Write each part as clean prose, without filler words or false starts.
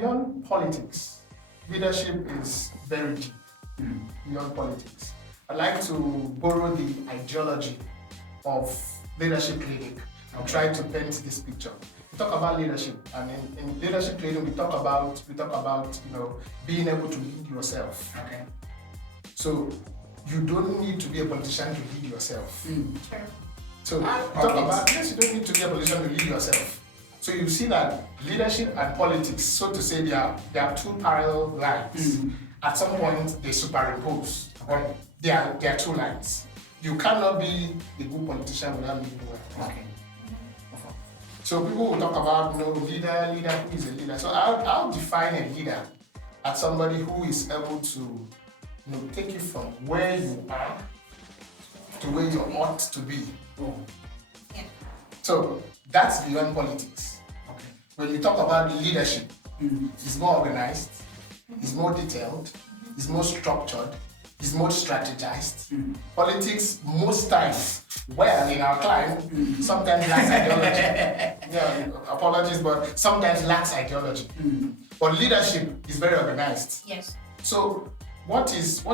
beyond politics, leadership is very deep. Beyond politics. I'd like to borrow the ideology of leadership clinic and try to paint this picture. We talk about leadership, and in leadership clinic we talk about being able to lead yourself. Okay. So you don't need to be a politician to lead yourself. Sure. So we talk about you don't need to be a politician to lead yourself. So you see that leadership and politics, so to say, they are two parallel lines. At some point they superimpose. Okay. They are two lines. You cannot be a good politician without leading well. Okay. So people will talk about leader, who is a leader. So I'll define a leader as somebody who is able to take you from where you are to where you ought to be. Yeah. So that's beyond politics. Okay. When you talk about leadership, it's more organized, it's more detailed, it's more structured, it's more strategized. Politics, most times, in our climb, sometimes lacks ideology. Apologies, but sometimes lacks ideology. But leadership is very organized. Yes. So what is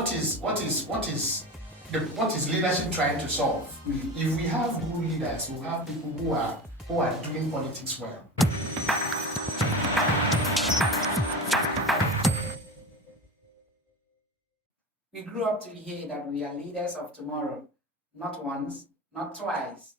leadership trying to solve? If we have good leaders, we have people who are doing politics well. We grew up to hear that we are leaders of tomorrow, not once, not twice.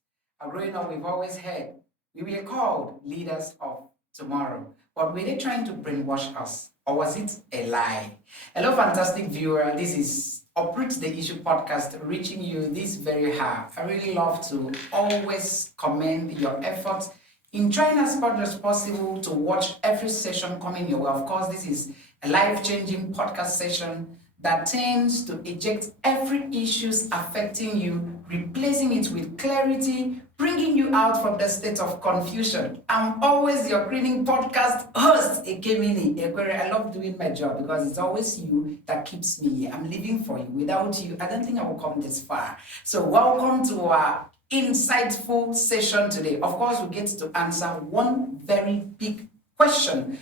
Growing up, we've always heard we were called leaders of tomorrow. But were they trying to brainwash us, or was it a lie? Hello, fantastic viewer. This is Uproot the Issue podcast, reaching you this very hour. I really love to always commend your efforts in trying as much as possible to watch every session coming your way. Of course, this is a life-changing podcast session that tends to eject every issues affecting you, replacing it with clarity, bringing you out from the state of confusion. I'm always your greening podcast host, Ekemini Ekwere. I love doing my job because it's always you that keeps me here. I'm living for you. Without you, I don't think I will come this far. So welcome to our insightful session today. Of course, we get to answer one very big question,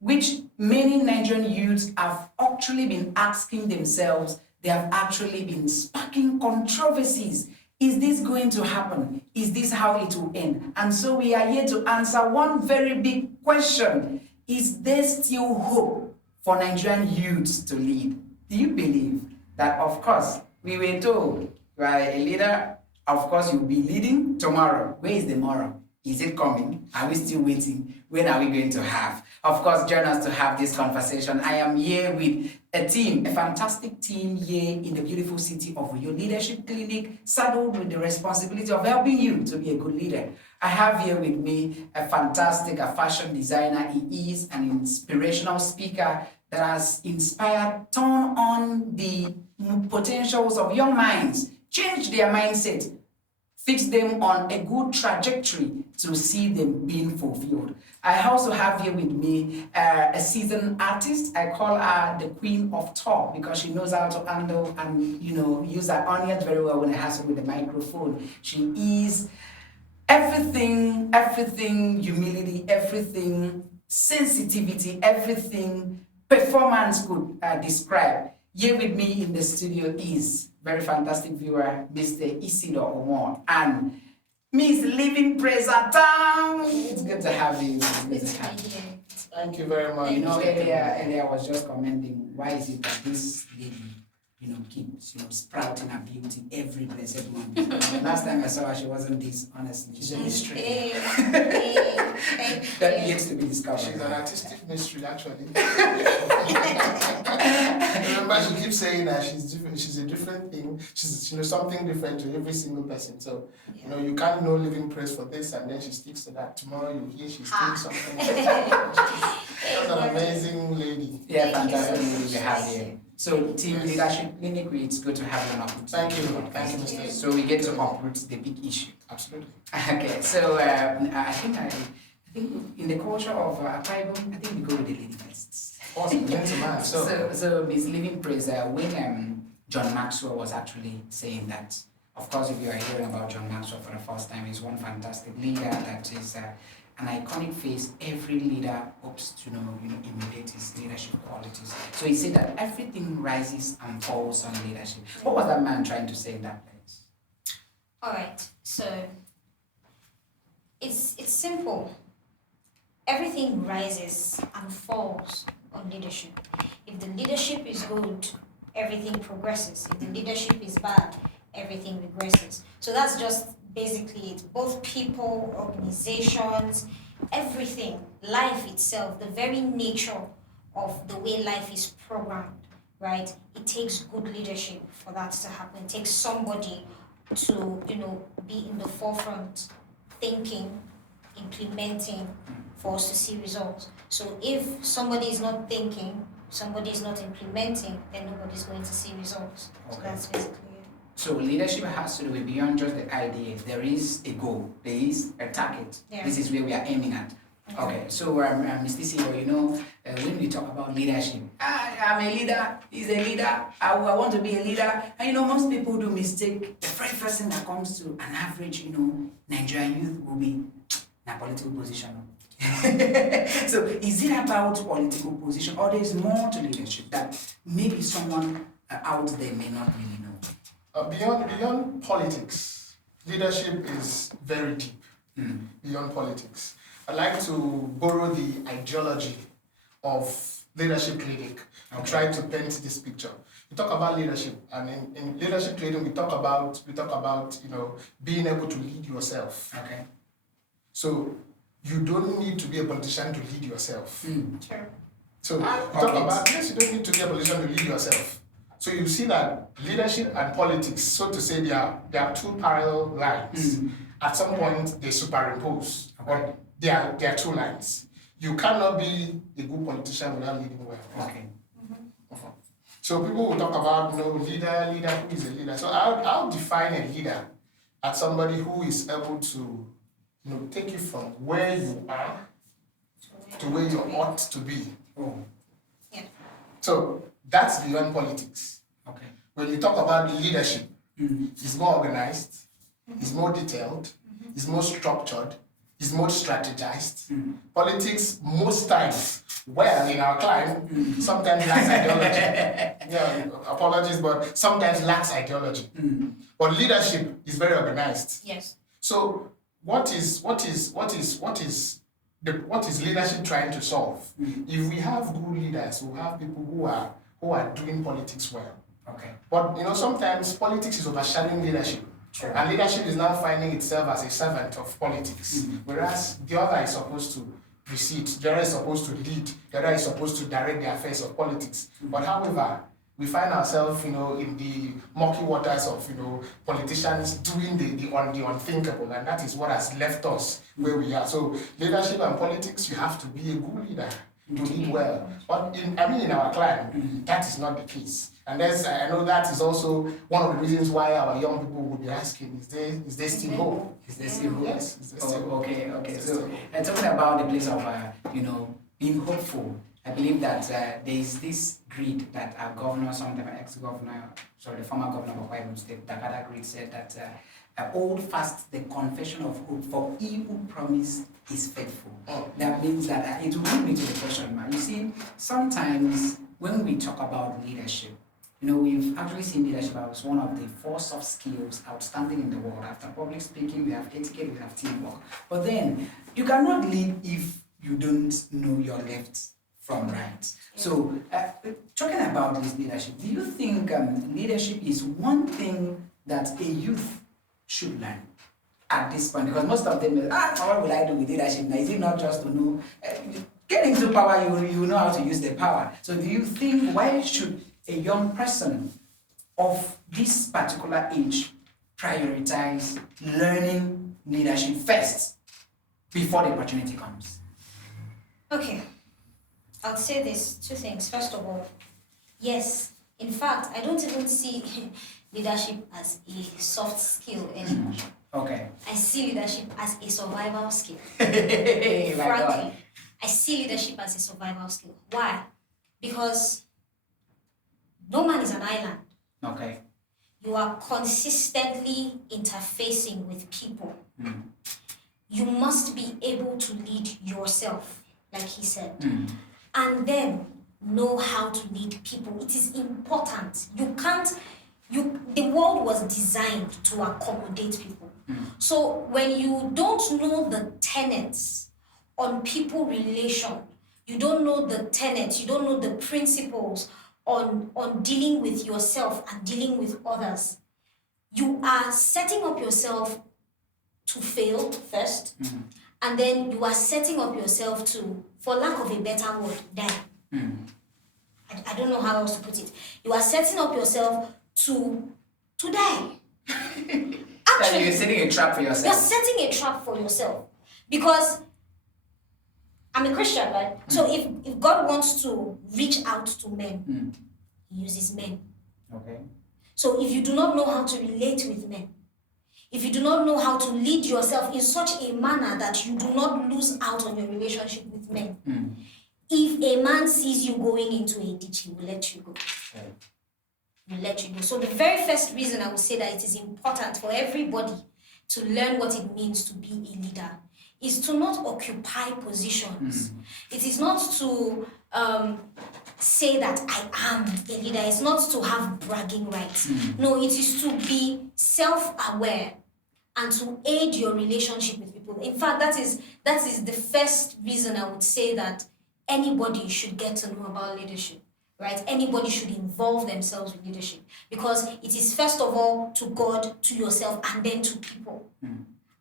which many Nigerian youths have actually been asking themselves. They have actually been sparking controversies. Is this going to happen? Is this how it will end? And so we are here to answer one very big question. Is there still hope for Nigerian youths to lead? Do you believe that, of course, we were told you are a leader, of course you'll be leading tomorrow. Where is the tomorrow? Is it coming? Are we still waiting? When are we going to have? Of course, join us to have this conversation. I am here with a team, a fantastic team here in the beautiful city of your leadership clinic, saddled with the responsibility of helping you to be a good leader. I have here with me a fashion designer. He is an inspirational speaker that has inspired, turn on the potentials of young minds, change their mindset, fix them on a good trajectory to see them being fulfilled. I also have here with me a seasoned artist. I call her the queen of talk because she knows how to handle and use her onions very well when it has to with the microphone. She is everything, humility, everything, sensitivity, everything performance could describe. Here with me in the studio is very fantastic viewer, Mr. Isidore Omor, and Miss Living Praise at Town. It's good to have you. Thank you very much. Earlier I was just commenting, why is it that this lady, keeps, sprouting her beauty every blessed month? The last time I saw her, she wasn't this, honestly. She's a mystery. That yet to be discovered. She's an artistic mystery, actually. Remember, she keeps saying that she's different. She's a different thing. She's something different to every single person. So, you can't know Living Praise for this, and then she sticks to that. Tomorrow you hear she's doing something. She's an amazing lady. Yeah, fantastic lady to have here. So, Team Leadership Clinic, it's good to have you on. Thank you, Mr. So we get to uproot the big issue. Absolutely. Okay, so I think in the culture of Akaibo, I think we go with the lady first. Awesome, So Miss Living Praise, when John Maxwell was actually saying that, of course, if you are hearing about John Maxwell for the first time, he's one fantastic leader that is an iconic face every leader hopes to emulate. qualities, leadership qualities. So he said that everything rises and falls on leadership. What was that man trying to say in that place? All right, so it's simple. Everything rises and falls on leadership. If the leadership is good, everything progresses. If the leadership is bad, everything regresses. So that's just basically it. Both people, organizations, everything, life itself, the very nature of the way life is programmed, right? It takes good leadership for that to happen. It takes somebody to, be in the forefront, thinking, implementing, for us to see results. So if somebody is not thinking, somebody is not implementing, then nobody's going to see results. So Okay. that's basically it. So leadership has to do with beyond just the idea. There is a goal. There is a target. Yeah. This is where we are aiming at. Yeah. Okay. So, Mr. CEO, when we talk about leadership, I'm a leader. He's a leader. I want to be a leader. And most people do mistake. The very first thing that comes to an average, Nigerian youth will be in a political position. So, is it about political position, or there is more to leadership that maybe someone out there may not really know? Beyond politics, leadership is very deep. Beyond politics, I like to borrow the ideology of leadership clinic and try to paint this picture. We talk about leadership, and in leadership training, we talk about being able to lead yourself. Okay. So you don't need to be a politician to lead yourself. Sure. So we talk about yes, you don't need to be a politician to lead yourself. So you see that leadership and politics, so to say, they are two parallel lines. At some point, they superimpose, but they are two lines. You cannot be a good politician without leading well. Okay. So people will talk about leader, who is a leader. So I'll define a leader as somebody who is able to take you from where you are to where you ought to be. Oh. Yeah. So that's beyond politics. Okay. When you talk about leadership, it's more organized, it's more detailed, it's more structured, it's more strategized. Politics, most times, in our climb, sometimes lacks ideology. Apologies, but sometimes lacks ideology. But leadership is very organized. Yes. So what is leadership trying to solve? If we have good leaders, we have people who are doing politics well. Okay. But sometimes politics is overshadowing leadership. True. And leadership is now finding itself as a servant of politics. Whereas the other is supposed to precede, the other is supposed to lead, the other is supposed to direct the affairs of politics. But however, we find ourselves, in the murky waters of, politicians doing the unthinkable, and that is what has left us where we are. So leadership and politics, you have to be a good leader to lead well. But in our climb, that is not the case. And I know that is also one of the reasons why our young people would be asking, is there still hope? Is there still hope? Yes, is there still hope? Okay. So, talking about the place of, being hopeful, I believe that there is this greed that our governor, sometime the former governor of Akwa Ibom State, Dakada Greed, said that hold fast the confession of hope, for he who promised is faithful. That means that it will bring me to the question, man. You see, sometimes when we talk about leadership, we've actually seen leadership as one of the 4 soft skills outstanding in the world. After public speaking, we have etiquette, we have teamwork. But then, you cannot lead if you don't know your left from right. So, talking about this leadership, do you think leadership is one thing that a youth should learn at this point? Because most of them, what will I do with leadership? Now, is it not just to know, get into power, you know how to use the power. So do you think, why should a young person of this particular age prioritize learning leadership first before the opportunity comes? Okay. I'll say this 2 things. First of all, yes, in fact, I don't even see leadership as a soft skill anymore. Okay. I see leadership as a survival skill. My God. Frankly, I see leadership as a survival skill. Why? Because no man is an island. Okay. You are consistently interfacing with people. You must be able to lead yourself, like he said. And then know how to lead people. It is important. The world was designed to accommodate people. So when you don't know the tenets on people relation, you don't know the tenets, you don't know the principles on dealing with yourself and dealing with others, you are setting up yourself to fail first, and then you are setting up yourself to, for lack of a better word, die. I don't know how else to put it. You are setting up yourself to die. Actually, you're setting a trap for yourself. You're setting a trap for yourself. Because I'm a Christian, right? So if God wants to reach out to men, he uses men. Okay. So if you do not know how to relate with men, if you do not know how to lead yourself in such a manner that you do not lose out on your relationship with men, if a man sees you going into a ditch, he will let you go. Okay. He will let you go. So the very first reason I would say that it is important for everybody to learn what it means to be a leader is to not occupy positions. It is not to say that I am a leader. It's not to have bragging rights. No, it is to be self-aware and to aid your relationship with people. In fact, that is the first reason I would say that anybody should get to know about leadership, right? Anybody should involve themselves with leadership, because it is first of all to God, to yourself, and then to people.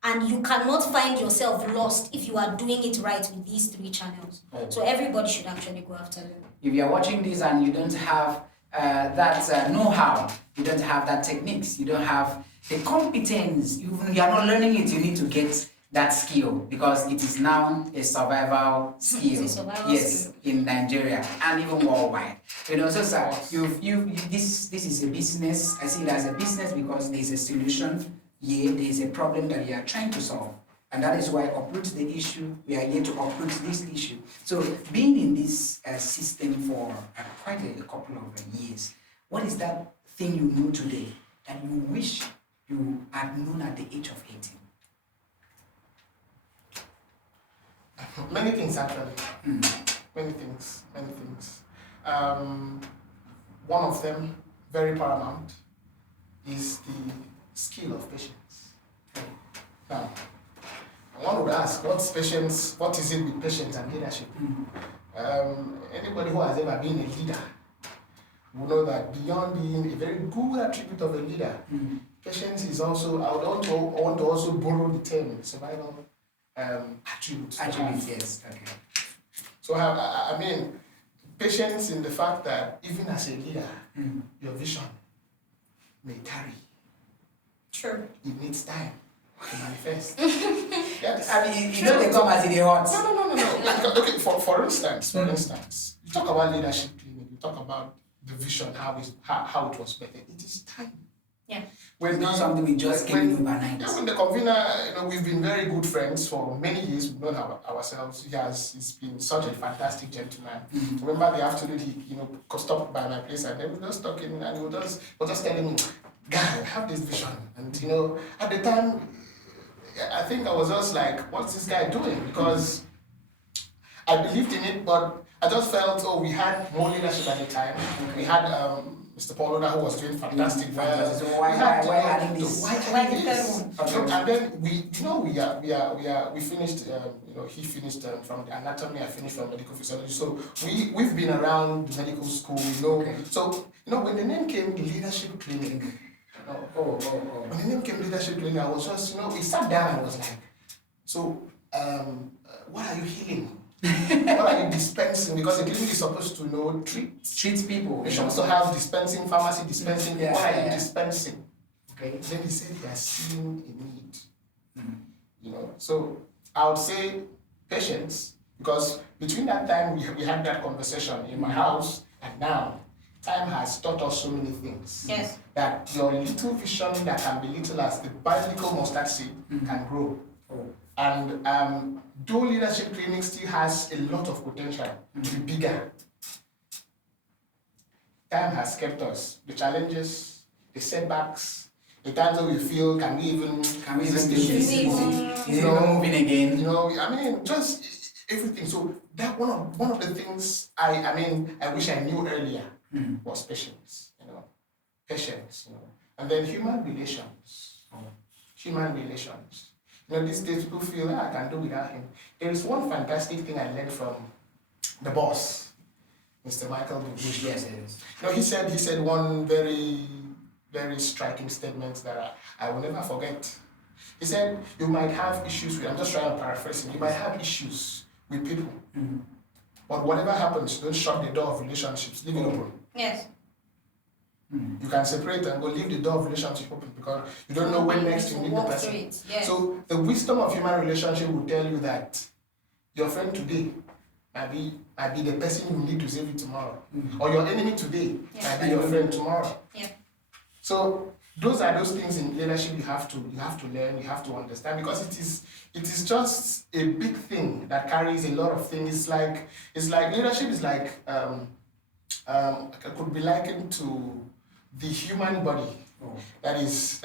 And you cannot find yourself lost if you are doing it right with these three channels. So everybody should actually go after them. If you are watching this and you don't have that know-how, you don't have that techniques, you don't have the competence, you are not learning it, you need to get that skill, because it is now a survival skill. It's a survival skill. In Nigeria and even worldwide. You know, so sir, this is a business. I see it as a business because there is a solution. Yeah, there is a problem that we are trying to solve, and that is why uproot the issue. We are here to uproot this issue. So, being in this system for quite a couple of years, what is that thing you know today that you wish you had known at the age of 18? Many things actually. Many things. One of them, very paramount, is the skill of patience. Now, one would ask, what's patience? What is it with patience and leadership? Anybody who has ever been a leader will know that beyond being a very good attribute of a leader, patience is also, I want to also borrow the term survival attributes. Yes. Okay. So I mean, patience in the fact that even as a leader, your vision may tarry. True. It needs time to manifest. Yes. I mean, you know they come as in the hot. No. Like, okay, for instance, you talk about leadership training, you talk about the vision, how it was better. It is time. Yeah. It's not something we just came in overnight. Yeah, when the convener, we've been very good friends for many years. We've known ourselves. He's been such a fantastic gentleman. Remember the afternoon he stopped by my place and they were just talking and he was just telling me, "Guy, I have this vision." And at the time, I think I was just like, "What's this guy doing?" Because I believed in it, but I just felt, we had more leadership at the time. We had Mr. Paul Oda, who was doing fantastic well. So why adding this? Why the third one? And then we finished. He finished from the anatomy. I finished from medical physiology. So we've been around the medical school. So when the name came, leadership training. When the name came, leadership training, I was just we sat down and was like, so what are you healing? What are you dispensing? Because the clinic is supposed to treat people. You should also have dispensing, pharmacy dispensing. What are you dispensing? Okay. Then he said he has seen a need. So I would say patience, because between that time we had that conversation in my house and now, time has taught us so many things. Yes. That your little vision that can be little as the biblical mustard seed can grow. And though leadership training still has a lot of potential to be bigger, time has kept us. The challenges, the setbacks, the times that we feel, can we even Is it moving again? everything. So that one of the things I wish I knew earlier was patience, patience, and then human relations. Human relations. These days people feel I can do without him. There is one fantastic thing I learned from the boss, Mr. Michael Bush. Yes, it is. He said one very, very striking statement that I will never forget. He said, you might have issues with, I'm just trying to paraphrase him, you might have issues with people. But whatever happens, don't shut the door of relationships, leave it open. Yes. You can separate and go leave the door of relationship open because you don't know when next you meet the person. Yes. So the wisdom of human relationship will tell you that your friend today might be the person you need to save you tomorrow. Or your enemy today might be your friend tomorrow. Yeah. So those are those things in leadership you have to learn, you have to understand, because it is just a big thing that carries a lot of things. It's like leadership is like could be likened to the human body that is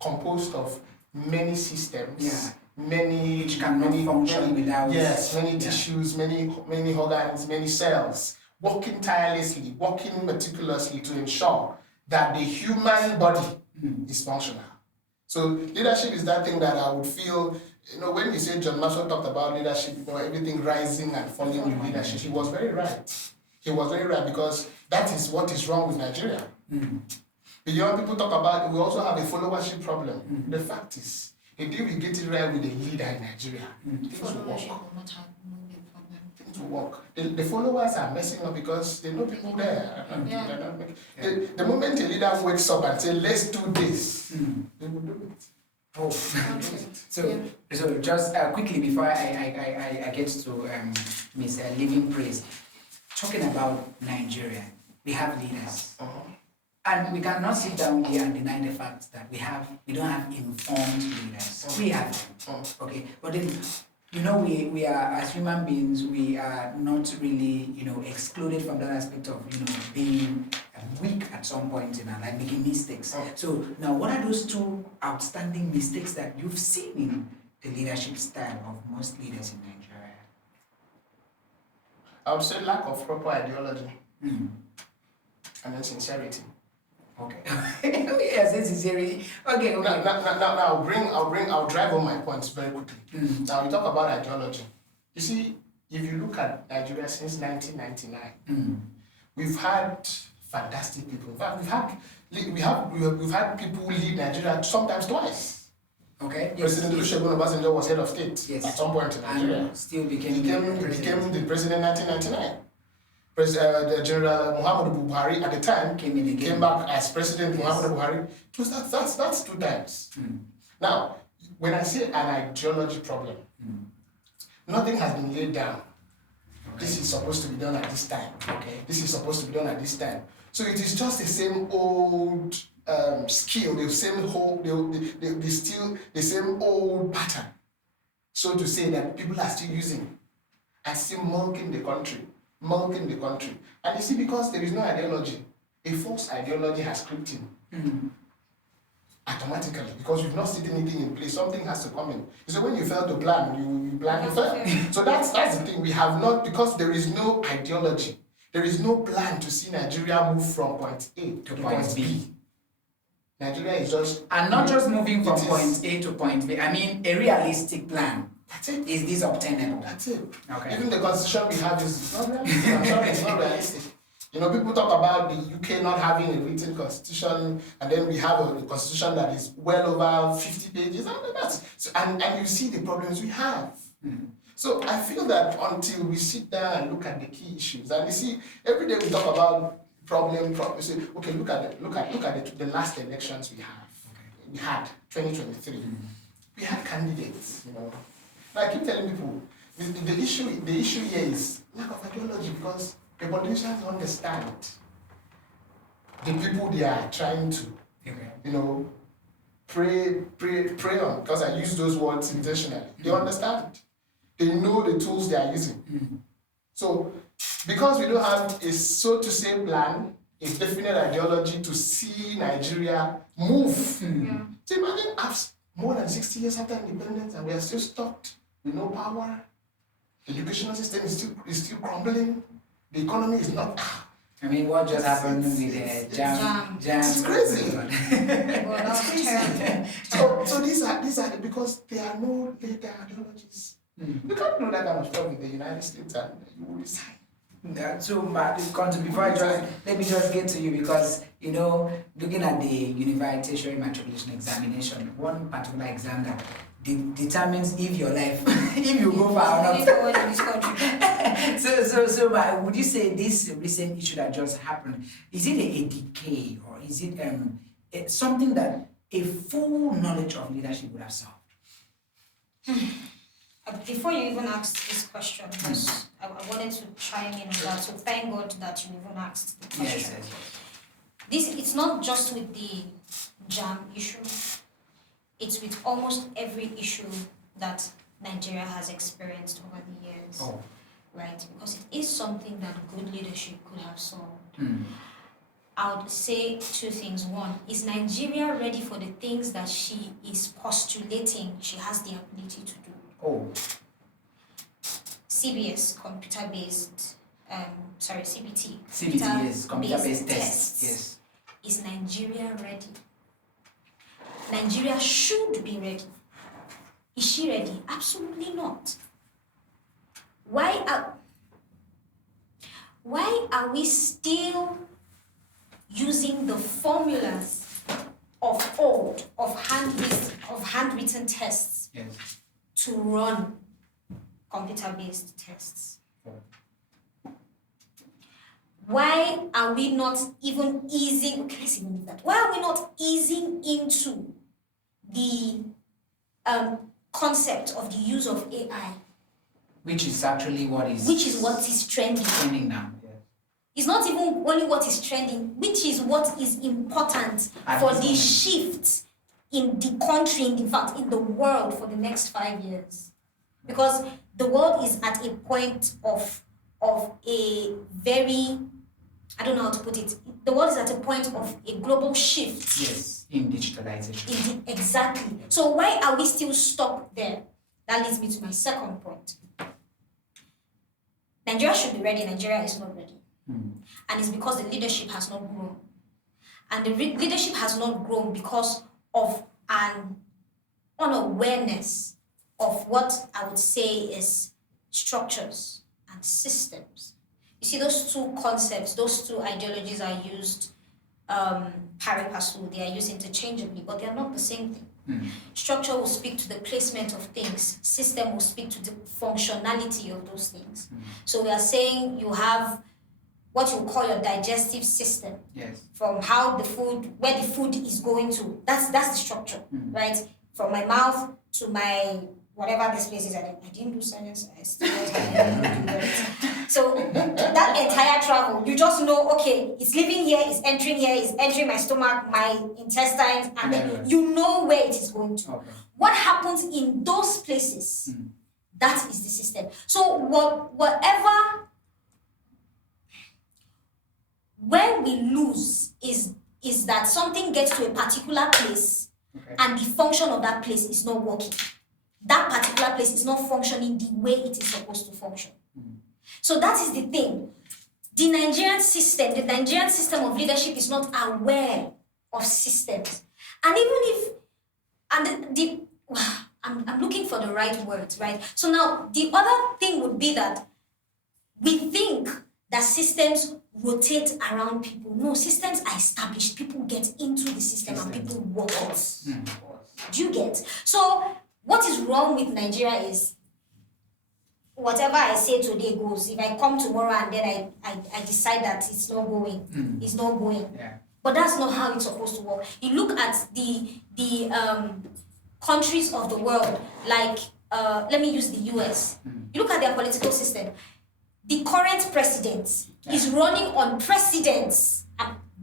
composed of many systems, many function without many tissues, many organs, many cells, working tirelessly, working meticulously to ensure that the human body is functional. So leadership is that thing that I would feel, when you say John Marshall talked about leadership, everything rising and falling with leadership, he was very right. He was very right, because that is what is wrong with Nigeria. Beyond people talk about, we also have a followership problem. The fact is, until we get it right with a leader in Nigeria, things will work. Things will work. The followers are messing up because they know people there. The moment a leader wakes up and says, let's do this, they will do it. So just quickly before I get to Ms. Living Praise, talking about Nigeria, we have leaders. And we cannot sit down here and deny the fact that we don't have informed leaders. We have them, okay? But then, we are, as human beings, we are not really, excluded from that aspect of, being weak at some point in our life, making mistakes. So now, what are those two outstanding mistakes that you've seen in the leadership style of most leaders in Nigeria? I would say lack of proper ideology and then sincerity. Okay. Yes, sincerity. Okay. Now I'll drive home my points very quickly. Now we talk about ideology. You see, if you look at Nigeria since 1999, we've had fantastic people. In fact, we've had people lead Nigeria sometimes twice. Okay. President Olusegun Obasanjo was head of state at some point in Nigeria. And still became the president in 1999. General Muhammadu Buhari at the time came back as President Muhammadu Buhari. That's two times. Now, when I say an ideology problem, nothing has been laid down. This is supposed to be done at this time. This is supposed to be done at this time. So it is just the same old skill, the same old pattern, so to say, that people are still using and still milking the country. And you see, because there is no ideology, a false ideology has crept in automatically, because we've not seen anything in place. Something has to come in. So when you fail to plan, you plan to fail. So that's the thing. We have not, because there is no ideology, there is no plan to see Nigeria move from point A to point B. Nigeria is just... And not just moving from point A to point B, I mean a realistic plan. That's it. Is this obtainable? That's it. Okay. Even the constitution we have is not realistic. I'm sorry, it's not realistic. People talk about the UK not having a written constitution, and then we have a constitution that is well over 50 pages. And you see the problems we have. So I feel that until we sit down and look at the key issues, and you see, every day we talk about problem. We say, okay, look at the last elections we have. We had 2023. We had candidates. I keep telling people, the issue here is lack of ideology, because the politicians understand the people they are trying to, prey on, because I use those words intentionally. They understand. They know the tools they are using. So, because we don't have a, so to say, plan, a definite ideology to see Nigeria move. So imagine us more than 60 years after independence and we are still stuck with no power, The educational system is still crumbling. The economy is not. I mean, what just happened with JAMB? It's crazy. Well, that was terrible. So these are because there are no later ideologies. You can't do that kind of stuff in the United States and you will resign. Before I just let me just get to you, because looking at the Unified Tertiary Matriculation Examination, one particular exam that determines if your life, if you go far or not. In this country. So would you say this recent issue that just happened, is it a decay, or is it something that a full knowledge of leadership would have solved? Before you even asked this question, because I wanted to chime in on that, so thank God that you even asked the question. Yes. It's not just with the JAMB issue, it's with almost every issue that Nigeria has experienced over the years. Oh. Right? Because it is something that good leadership could have solved. I would say two things. One, is Nigeria ready for the things that she is postulating she has the ability to do? Oh. CBS, computer-based, CBT. CBT is computer-based tests. Yes. Is Nigeria ready? Nigeria should be ready. Is she ready? Absolutely not. Why are we still using the formulas of old, of handwritten tests, Yes, to run computer-based tests? Why are we not even easing, okay, let's even do that. Why are we not easing into the concept of the use of AI? which is actually what is trending. trending now. Yes. It's not even only what is trending, which is what is important At for this the moment. shift in the country, in fact, in the world for the next 5 years. Because the world is at a point of a very, I don't know how to put it. The world is at a point of a global shift. Yes, in digitalization. Exactly. So why are we still stuck there? That leads me to my second point. Nigeria should be ready. Nigeria is not ready. And it's because the leadership has not grown. And the leadership has not grown because of an unawareness of what I would say is structures and systems. You see, those two concepts, those two ideologies are used pari passu, they are used interchangeably, but they are not the same thing. Structure will speak to the placement of things. System will speak to the functionality of those things. So we are saying you have what you call your digestive system. Yes. From how the food, where the food is going to. That's the structure, right? From my mouth to my whatever this place is. I didn't do science. I still don't have it. So that entire travel, you just know, okay, it's leaving here, it's entering my stomach, my intestines, and then you know where it is going to. Okay. What happens in those places? That is the system. So whatever, when we lose is that something gets to a particular place, Okay. and the function of that place is not working. That particular place is not functioning the way it is supposed to function. So that is the thing. The Nigerian system of leadership is not aware of systems. And even if, I'm looking for the right words, right? So now the other thing would be that we think that systems rotate around people. No, systems are established. People get into the system and people work it. Do you get? So what is wrong with Nigeria is whatever I say today goes. If I come tomorrow and then I decide that it's not going, it's not going. Yeah. But that's not how it's supposed to work. You look at the countries of the world, like let me use the US. You look at their political system. The current president is running on precedents.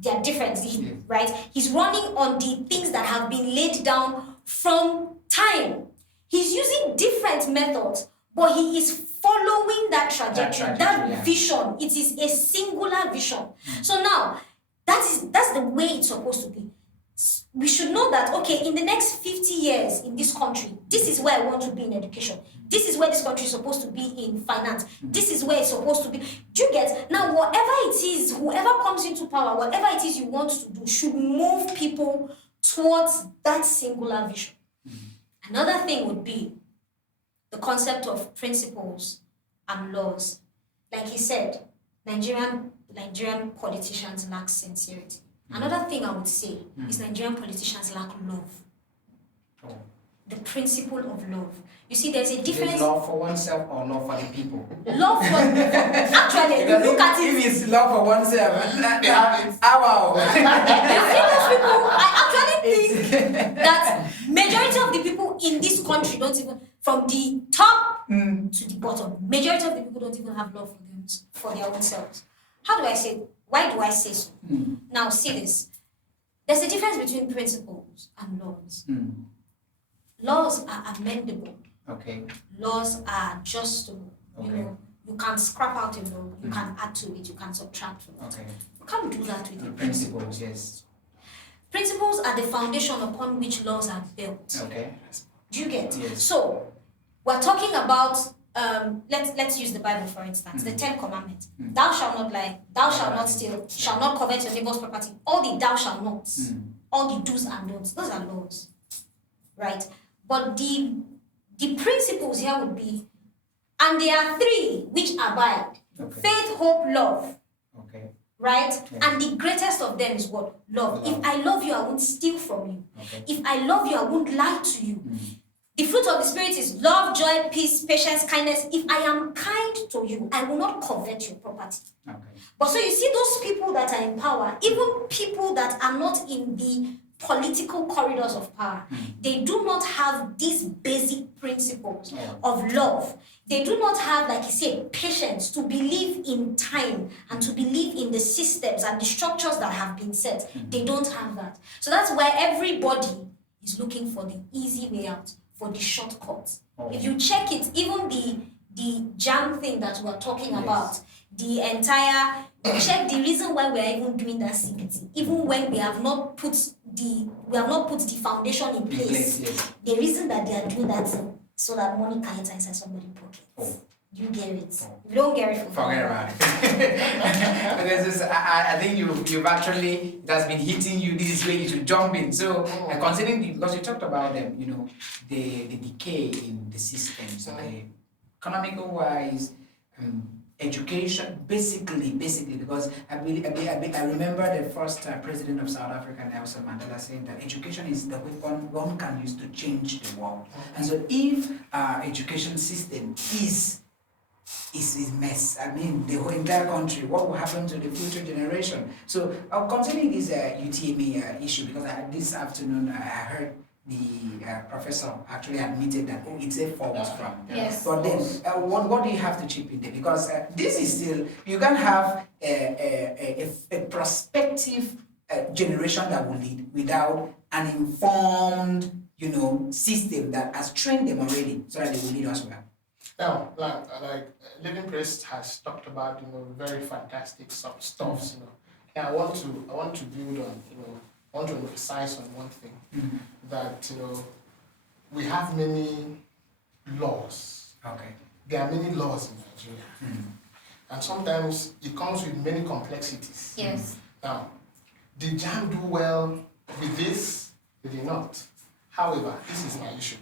They are different, right? He's running on the things that have been laid down from time. He's using different methods, but he is following that trajectory, that vision. It is a singular vision. So now, that's the way it's supposed to be. we should know that, okay, in the next 50 years in this country, this is where I want to be in education. This is where this country is supposed to be in finance. This is where it's supposed to be. Do you get? Now, whatever it is, whoever comes into power, whatever it is you want to do, should move people towards that singular vision. Another thing would be the concept of principles and laws. Like he said, Nigerian politicians lack sincerity. Another thing I would say is Nigerian politicians lack love. Oh. The principle of love. You see, there's a difference. Is love for oneself or love for the people? Love for actually, Because look at if it. it's love for oneself, They have it. wow. You see those people, I actually think that majority of the people in this country don't even, from the top to the bottom, majority of the people don't even have love for them, for their own selves. How do I say? Why do I say so? Now, see this. There's a difference between principles and laws. Laws are amendable. Okay. Laws are adjustable. Okay. You know, you can scrap out a law, you can add to it, you can subtract from it. Okay. You can't do that with the Principles, yes. Principles are the foundation upon which laws are built. Okay. Do you get? Yes. So, we're talking about, let's use the Bible for instance, the 10 Commandments. Thou shalt not lie, thou shalt not steal, shalt not covet your neighbor's property. All the thou shalt nots, all the do's and don'ts, those are laws, right? But the principles here would be, and there are 3 which abide: faith, hope, love. Okay. Right? Yeah. And the greatest of them is what? Love. If I love you, I won't steal from you. Okay. If I love you, I won't lie to you. The fruit of the Spirit is love, joy, peace, patience, kindness. If I am kind to you, I will not covet your property. Okay. But so you see those people that are in power, even people that are not in the political corridors of power, they do not have these basic principles of love. They do not have, like you said, patience to believe in time and to believe in the systems and the structures that have been set. They don't have that. So that's where everybody is looking for the easy way out, for the shortcuts. If you check it, even the JAMB thing that we're talking about, the entire, check the reason why we're even doing that CBT, even when we have not put the foundation in place. The reason that they are doing that thing, so that money can enter inside somebody's pocket. You get it. If you don't get it, Forget about it. Because I think you've actually, it has been hitting you. This is where you should jump in. So, considering, because you talked about them, you know, the decay in the systems, the economical wise, education, basically, because I remember the first president of South Africa, Nelson Mandela, saying that education is the weapon one can use to change the world. And so, if our education system is a mess, I mean, the whole entire country, what will happen to the future generation? So, concerning this UTME issue, because this afternoon I heard the professor actually admitted that, it's a false from. Yes. But then, what do you have to chip in there? Because this is still, you can have a prospective generation that will lead without an informed, system that has trained them already, so that they will lead us well. Now, like Living Priest has talked about, very fantastic stuff, And I want to build on, I want to emphasize on one thing, that, we have many laws. Okay. There are many laws in Nigeria. And sometimes it comes with many complexities. Yes. Now, did JAMB do well with this? They did not. However, this is my issue.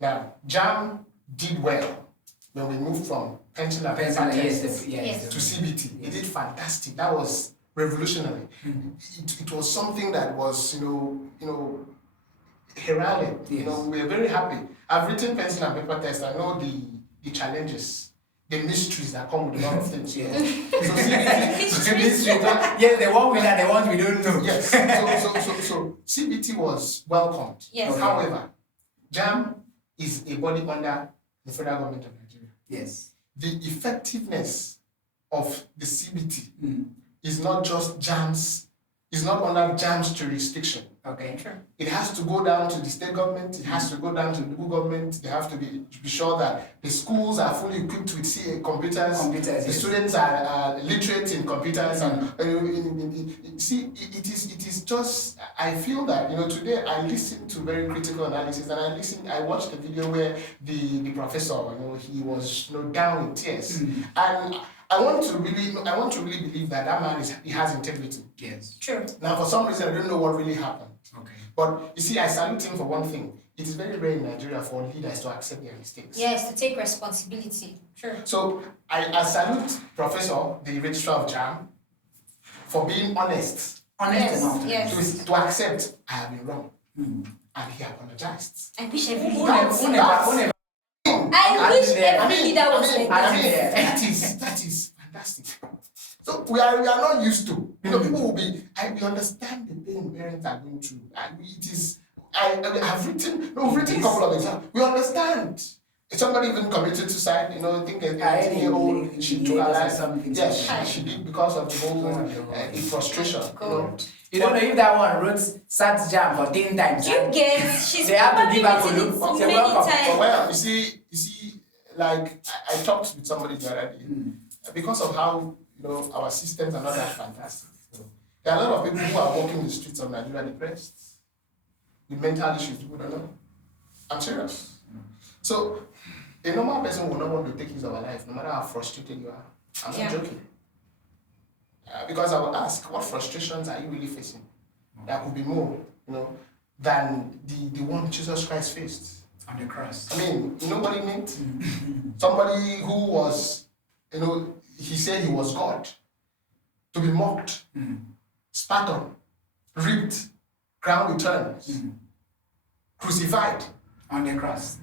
Now, JAMB did well when we moved from pencil and paper tests to CBT. It did fantastic. That was revolutionary. It was something that was, heralded. We were very happy. I've written pencil and paper tests. I know the challenges, the mysteries that come with a lot of things. So CBT, yes, the one we know, the ones we don't know. Yes. So CBT was welcomed. Yes. However, JAMB is a body under the federal government of Nigeria. Yes. The effectiveness of the CBT is not just JAMB's, is not under JAMB's jurisdiction. Okay. True. It has to go down to the state government. It has to go down to the local government. They have to be sure that the schools are fully equipped with computers. The Yes. students are literate in computers. And it is just. I feel that today I listened to very critical analysis, and I watched a video where the professor he was down in tears, and I want to really believe that man he has integrity. Yes. True. Now, for some reason, I don't know what really happened. Okay. But you see, I salute him for one thing. It is very rare in Nigeria for leaders to accept their mistakes. Yes, to take responsibility. True. So I salute Professor, the registrar of JAMB, for being honest. Honest enough. Yes. To accept I have been wrong. And he apologized. I wish every Who leader never- was who like never- that. who never- I wish there. every leader was like that. That is fantastic. So we are not used to. People will be. We understand the pain parents are going through. And it is. We've written a couple of examples. We understand. If somebody even committed suicide, I think a 18-year-old, she took her life. Yes, she did because of the whole the frustration. God. You don't know if that one wrote sat JAMB for 10 times. You get, she's They have to probably give her written follow. it Say many welcome. times. Well, you see, like I talked with somebody the other day because of how our systems are not that fantastic. There are a lot of people who are walking the streets of Nigeria depressed with mental issues. People don't know. I'm serious. So a normal person will not want to take his own life, no matter how frustrated you are. I'm not joking. Because I will ask, what frustrations are you really facing? There could be more, than the one Jesus Christ faced On the cross. I mean, you know what it meant? Somebody who was, he said he was God, to be mocked, spat on, ripped, crowned with thorns, crucified. On the cross.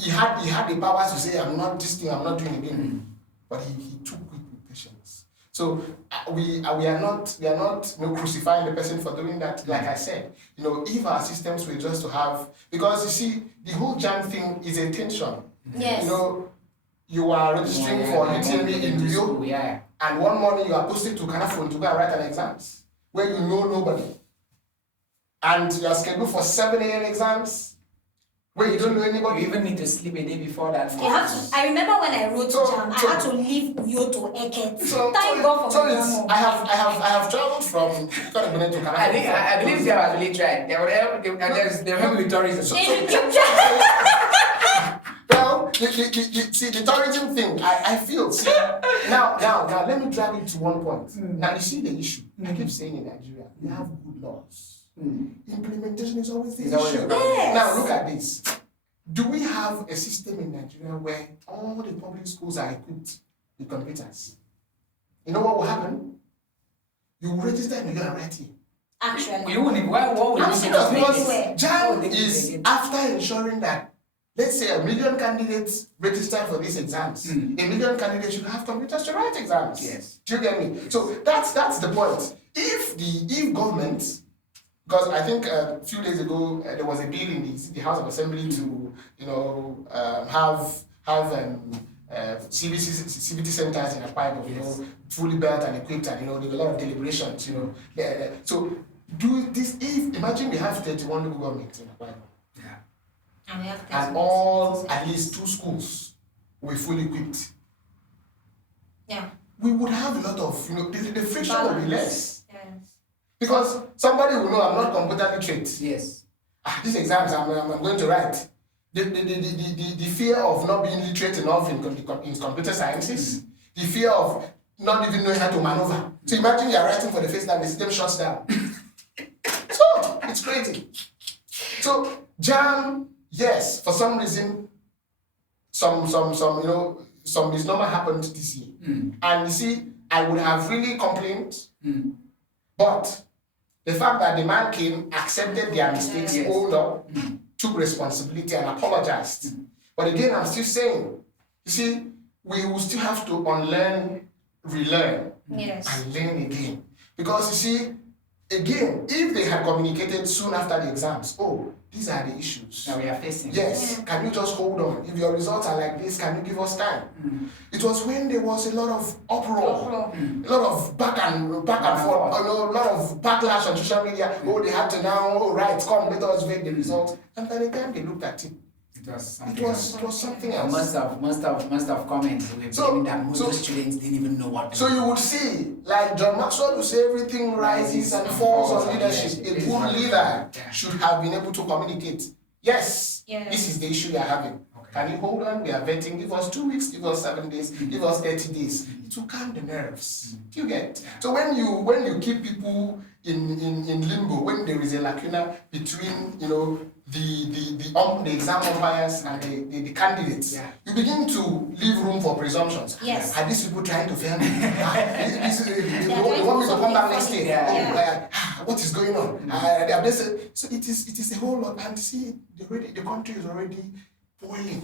He had the power to say, I'm not doing it again. But he took it with patience. So we are not crucifying the person for doing that. Like I said, if our systems were just to have, because you see, the whole JAMB thing is a tension. Yes. You are registering for UTME in Rio, and one morning you are posted to Kanafon to go and write an exams where you know nobody, and you are scheduled for 7 a.m. exams where you don't know anybody. You even need to sleep a day before that. You have to, I remember when I wrote JAMB, I had to leave Uyo to Eket. Thank God for my I have traveled from Kanafon to Kanafon. I believe they have really tried. They're helping with tourism. Well, see, the tourism thing, I feel, now, let me drive it to one point. Now, you see the issue. I keep saying in Nigeria, we have good laws. Implementation is always the issue. Yes. Now, look at this. Do we have a system in Nigeria where all the public schools are equipped with computers? You know what will happen? You will register and you go and write here. Actually. You wouldn't. What would I'm you serious, because Anywhere. JAMB is after ensuring that, let's say, 1 million candidates register for these exams. 1 million candidates should have computers to write exams. Yes. Do you get me? So that's the point. If government, because I think a few days ago there was a bill in the House of Assembly to have CBT centers in a pipe of fully built and equipped, and there's a lot of deliberations. So do this. Imagine we have 31 local governments in a pipe. And we have And all, at least 2 schools were fully equipped. Yeah. We would have a lot of, the friction will be less. Yes. Because somebody will know I'm not computer literate. Yes. These exams I'm going to write. The fear of not being literate enough in computer sciences, the fear of not even knowing how to maneuver. So imagine you're writing for the first time, the system shuts down. So, it's crazy. So, JAMB, yes, for some reason, some misnomer happened this year. And you see, I would have really complained, but the fact that the man came, accepted their mistakes, owned up, took responsibility and apologized. But again, I'm still saying, you see, we will still have to unlearn, relearn, Yes. and learn again. Because you see, Again, if they had communicated soon after the exams, oh, these are the issues that we are facing. Yes, can you just hold on? If your results are like this, can you give us time? It was when there was a lot of uproar, a lot of back and forth, a lot of backlash on social media. Oh, they had to now, oh, right, come, let us wait the results. And by the time they looked at it, it was something else. Most of comments were believing that most students didn't even know what to do. So you would see, like John Maxwell would say, everything rises and falls on leadership. A good leader should have been able to communicate. Yes, this is the issue we are having. Can you hold on? We are vetting. Give us 2 weeks, give us 7 days, give us 30 days. To calm the nerves. Do you get? So when you keep people in limbo, when there is a lacuna between the exam umpires and the candidates, you begin to leave room for presumptions. Yes. Are these people trying to fail me? They want me to come back next year. What is going on? So it is a whole lot. And see, the country is already boiling.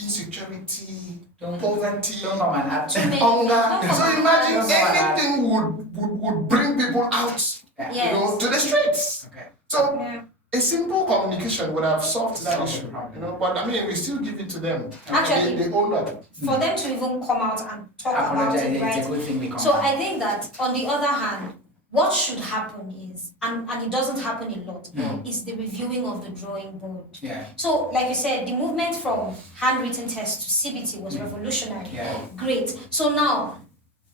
Insecurity, poverty, hunger. So imagine anything would bring people out, to the streets. So a simple communication would have solved that issue. But I mean, we still give it to them. Actually, they own that. For them to even come out and talk about it, right? It's a good thing we come So out. I think that on the other hand, what should happen is, and it doesn't happen a lot, is the reviewing of the drawing board. So, like you said, the movement from handwritten tests to CBT was revolutionary. Great. So now,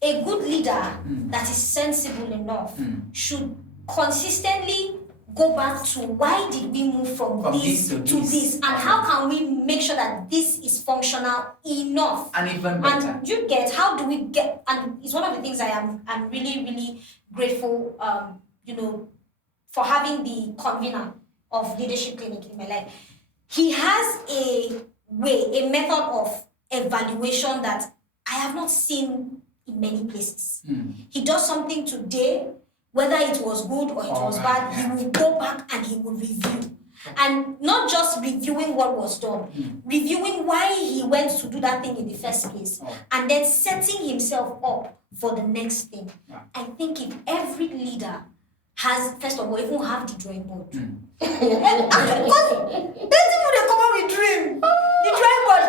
a good leader that is sensible enough should consistently go back to why did we move from this to this, and how can we make sure that this is functional enough, and even better. And you get, how do we get, and it's one of the things I'm really, really grateful, for having the convener of Leadership Clinic in my life. He has a method of evaluation that I have not seen in many places. He does something today, whether it was good or it was bad, he will go back and he will review. And not just reviewing what was done, reviewing why he went to do that thing in the first place, and then setting himself up for the next thing. I think if every leader has, first of all, even have the drawing board. Because those people, they come up with dream. The drawing board,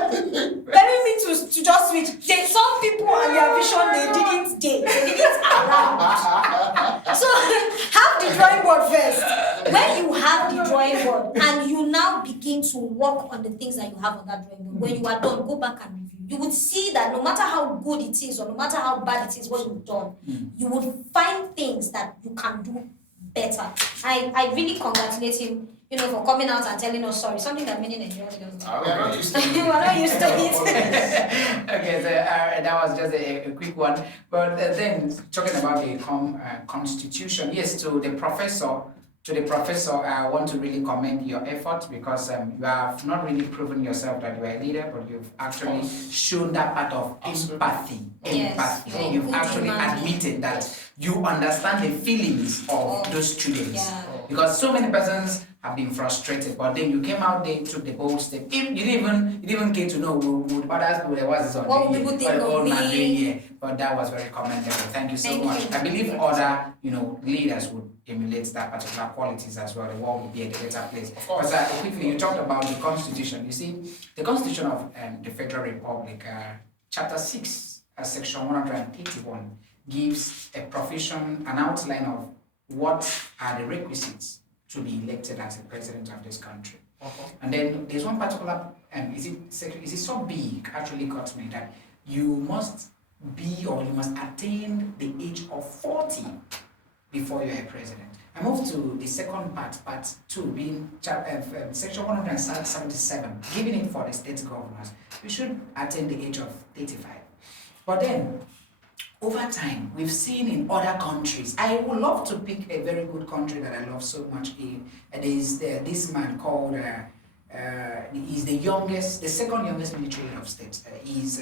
permit me to just switch. Some people and their vision, they didn't around. So have the drawing board first. When you have the drawing board and you now begin to work on the things that you have on that drawing board, when you are done, go back and review. You would see that no matter how good it is or no matter how bad it is what you've done, you would find things that you can do better. I really congratulate him, for coming out and telling us sorry. Something that many Nigerians don't do. We are not used to it. We are not used to it. Okay, so that was just a quick one. But then talking about the constitution, yes, to the professor, I want to really commend your effort, because you have not really proven yourself that you are a leader, but you've actually shown that part of empathy. Yes. You've actually admitted that you understand the feelings of those students. Because so many persons have been frustrated, but then you came out there, took the bold step. You didn't even get to know would others do there was on what people think of me. But that was very commendable. Thank you so much. I believe other leaders would emulate that particular qualities as well. The world would be a better place. But quickly, you talked about the Constitution. You see, the Constitution of the Federal Republic, Chapter 6, Section 181, gives a provision, an outline of what are the requisites to be elected as the president of this country. And then there's one particular, is it so big, actually got me, that you must be, or you must attain the age of 40 before you're a president. I move to the second part 2, being section 177, giving it for the state governors. You should attain the age of 35. But then, over time, we've seen in other countries, I would love to pick a very good country that I love so much. There's this man called, he's the second youngest military head of state. He's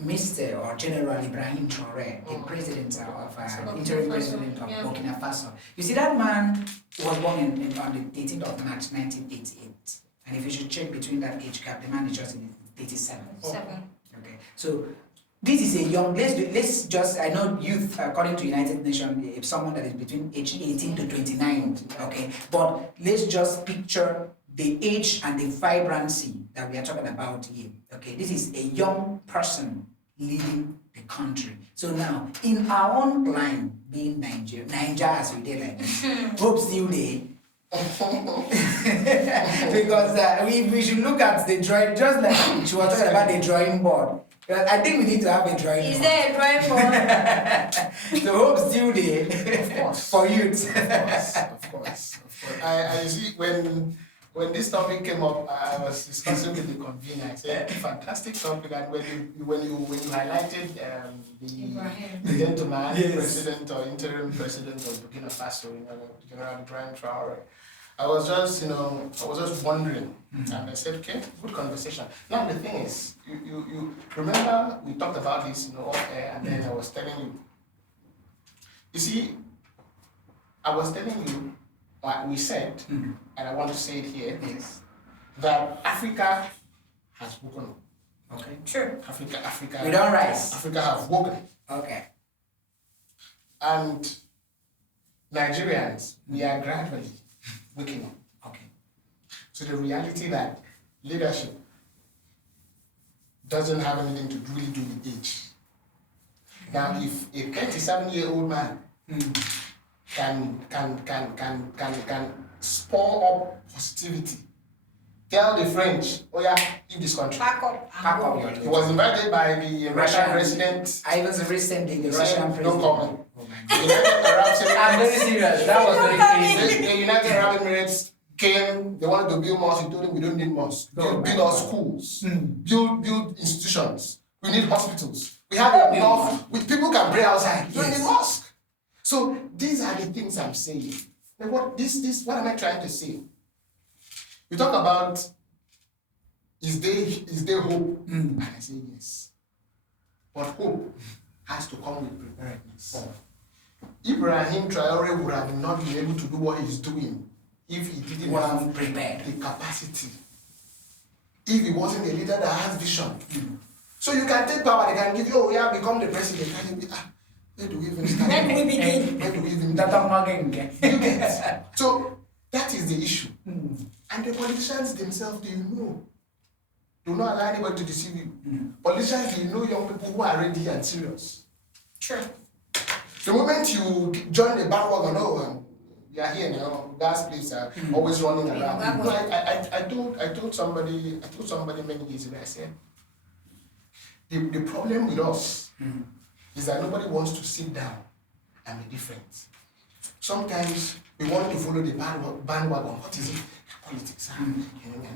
Mr. or General Ibrahim Traore, the president of interim president of Burkina Faso. You see, that man was born on the 18th of March 1988. And if you should check between that age gap, the man is just in 87. Seven. Okay, so This is a young, let's just, I know youth, according to United Nations, if someone that is between age 18 to 29, okay? But let's just picture the age and the vibrancy that we are talking about here, okay? This is a young person leading the country. So now, in our own line, being Nigeria as we did like this, hope still there. Because we should look at the drawing, just like she was talking about the drawing board. I think we need to have a drawing board. Is there a drawing board? The hope still there. Of course. For youth. Of course. I see when this topic came up, I was discussing with the convener. I said, fantastic topic, and when you highlighted the gentleman, Yes. president or interim president of Burkina Faso, General Ibrahim Traore, I was just wondering, and I said, okay, good conversation. Now the thing is, you remember we talked about this, off air, and then I was telling you. You see, I was telling you what we said, and I want to say it here, Yes. that Africa has woken up. Okay. True. Africa. We don't rise. Africa have woken. Okay. And Nigerians, we are gradually waking up. Okay. So the reality that leadership doesn't have anything to really do with age. Now, if a 27-year-old man can spur up positivity, tell the French, oh yeah, leave this country. Pack up. He was invited by the Russian president. I was recently the He Russian said, president. "No comment." Oh my The God. United Arab Emirates. I'm very serious. That was very crazy. The United Arab Emirates came, they wanted to build mosques. He told them, we don't need mosques. Build our schools, build institutions. We need hospitals. We have enough. People can pray outside. We don't need mosque. So these are the things I'm saying. Like what am I trying to say? We talk about is there hope? And I say yes. But hope has to come with preparedness. Ibrahim Traore would have not been able to do what he's doing if he didn't have prepared the capacity. If he wasn't a leader that has vision. So you can take power, they can give you, become the president. And you'll be, where do we even start? When do we begin? Where do we even begin? You get? So that is the issue. And the politicians themselves, do you know? Do not allow anybody to deceive you. Politicians, do you know young people who are ready and serious? True. The moment you join the bandwagon, you are here now, gas place are always running around. I told somebody many years ago, I said, the problem with us is that nobody wants to sit down and be different. Sometimes we want to follow the bandwagon. What is it? Politics. Can I?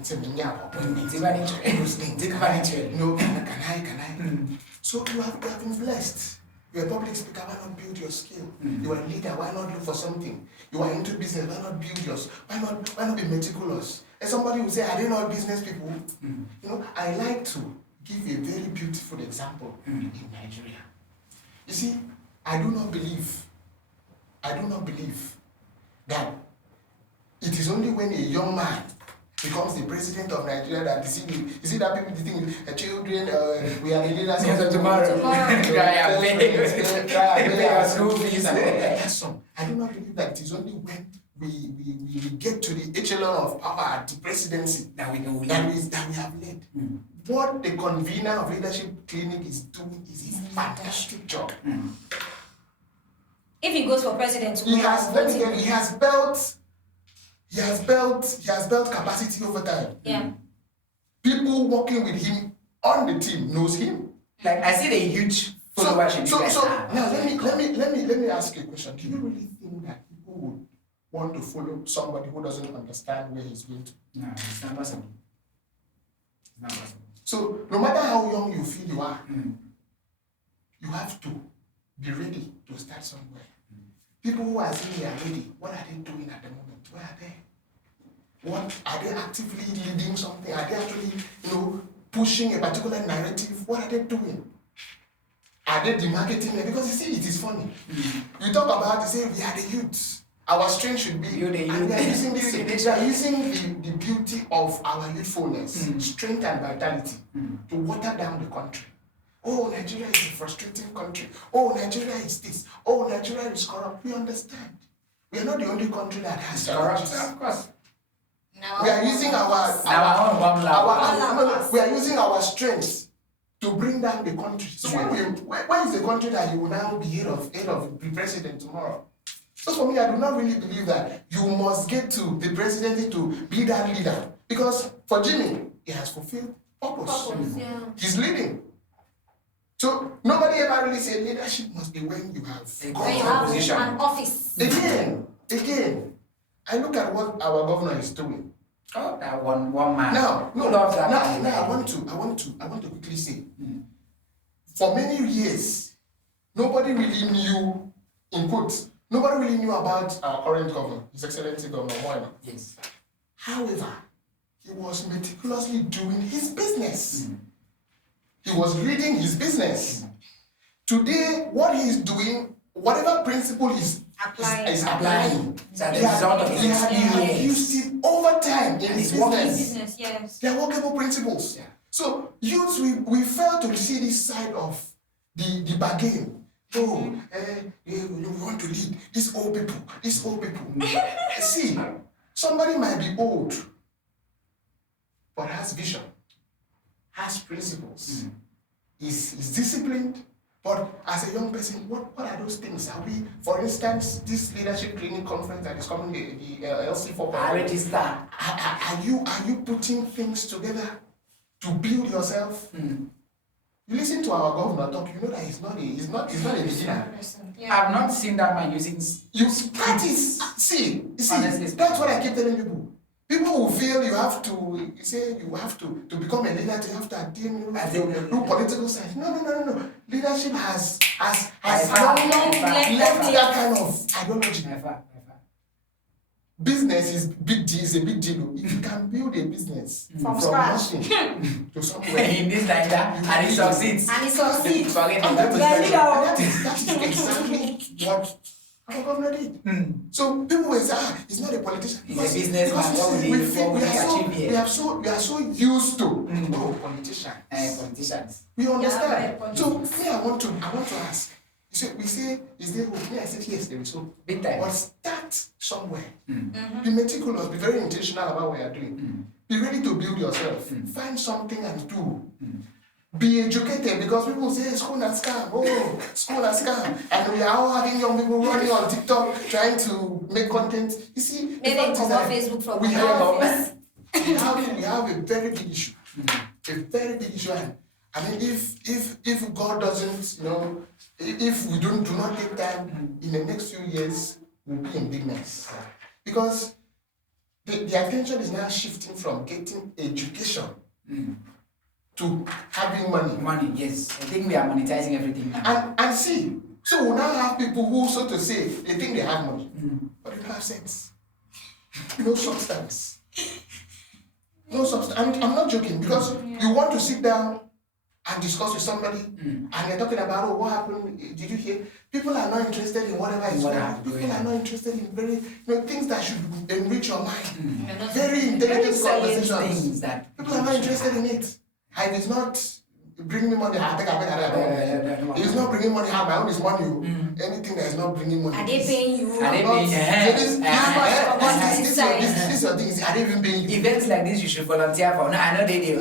So you have been blessed. You're a public speaker, why not build your skill? You are a leader, why not look for something? You are into business, why not build yours? Why not be meticulous? And somebody will say, are they not business people? I like to give a very beautiful example in Nigeria. You see, I do not believe that it is only when a young man becomes the president of Nigeria that you see that people think children, we are the leaders of tomorrow. I do not believe that it is only when we get to the echelon of power at the presidency that we have led. What the convener of Leadership Clinic is doing is a fantastic job. If he goes for president, he has built capacity over time. Yeah. People working with him on the team knows him. Like I see the huge followership. So now let me ask you a question. Do you really think that people would want to follow somebody who doesn't understand where he's going to? No, it's not possible. It's not possible. So no matter how young you feel you are, you have to be ready to start somewhere. People who are saying they are ready, what are they doing at the moment? Where are they? What are they actively leading something? Are they actually, pushing a particular narrative? What are they doing? Are they demarketing it? Because you see, it is funny. You talk about, you say, we are the youths. Our strength should be, and we are using this. We are using the beauty of our youthfulness, strength and vitality to water down the country. Oh, Nigeria is a frustrating country. Oh, Nigeria is this. Oh, Nigeria is corrupt. We understand. We are not the only country that has Corrupt, challenges. of course. We are using we are using our strengths to bring down the country. So when is the country that you will now be head of the president tomorrow? So for me, I do not really believe that you must get to the presidency to be that leader. Because for Jimmy, he has fulfilled purpose. Yeah. He's leading. So nobody ever really said leadership must be when you have When you have an office. Again, I look at what our governor is doing. Oh, that one man. Now, Who loves that man? I want to quickly say, for many years, nobody really knew, in quotes, nobody really knew about our current governor, His Excellency Governor Moema. Yes. However, he was meticulously doing his business. He was leading his business. Today, what he is doing, whatever principle is applying. So the result of He his had experience. used it over time in his business. Business, yes. They are workable principles. Yeah. So, youths, we fail to see this side of the bargain. Oh, we want to lead these old people. See, somebody might be old, but has vision, has principles, is disciplined. But as a young person, what are those things? Are we, for instance, this leadership training conference that is coming, the LC4? I register. Are you putting things together to build yourself? You listen to our governor talk, you know that he's not a beginner. Yeah. I've not seen that man using. See, Honestly, that's what I keep telling people. People who feel you have to become a leader, you have to attain, do political science. No. Leadership has left that kind of ideology. Never. Business is a big deal. If you can build a business From scratch. nothing to somewhere. In this Nigeria, and he succeeds. Forget And it. that is exactly what our governor did. So people will say, he's not a politician. He's a businessman. What will he achieve here? We are so used to politicians. Politicians. We understand. Yeah, So me, I want to ask. We say, is there hope? Me, I said yes, there is hope. Big time. But start somewhere. Be meticulous. Be very intentional about what you are doing. Be ready to build yourself. Find something and do. Be educated, because people say school and scam. Oh, school and scam. And we are all having young people running on TikTok trying to make content. You see, Maybe the fact is that Facebook from we the have office. we have a very big issue. A very big issue. And I mean, if God doesn't, if we do not take time, in the next few years, we'll be in big mess. Because the attention is now shifting from getting education to having money. Money, yes. I think we are monetizing everything now. And see, so we now have people who, so to say, they think they have money, but they don't have sense. No substance. No substance. I'm not joking, because you want to sit down and discuss with somebody, and you're talking about, what happened, did you hear? People are not interested in whatever is going on. People are not interested in very, things that should enrich your mind. Very intelligent conversations. People are not interested in it. And it's not bringing me money, I beg. It's not bringing money, my own is money. Anything that is not bringing money. Are they paying you? Are they paying you? This is your thing. Are they even paying you? Events like this you should volunteer for. No, I know they do.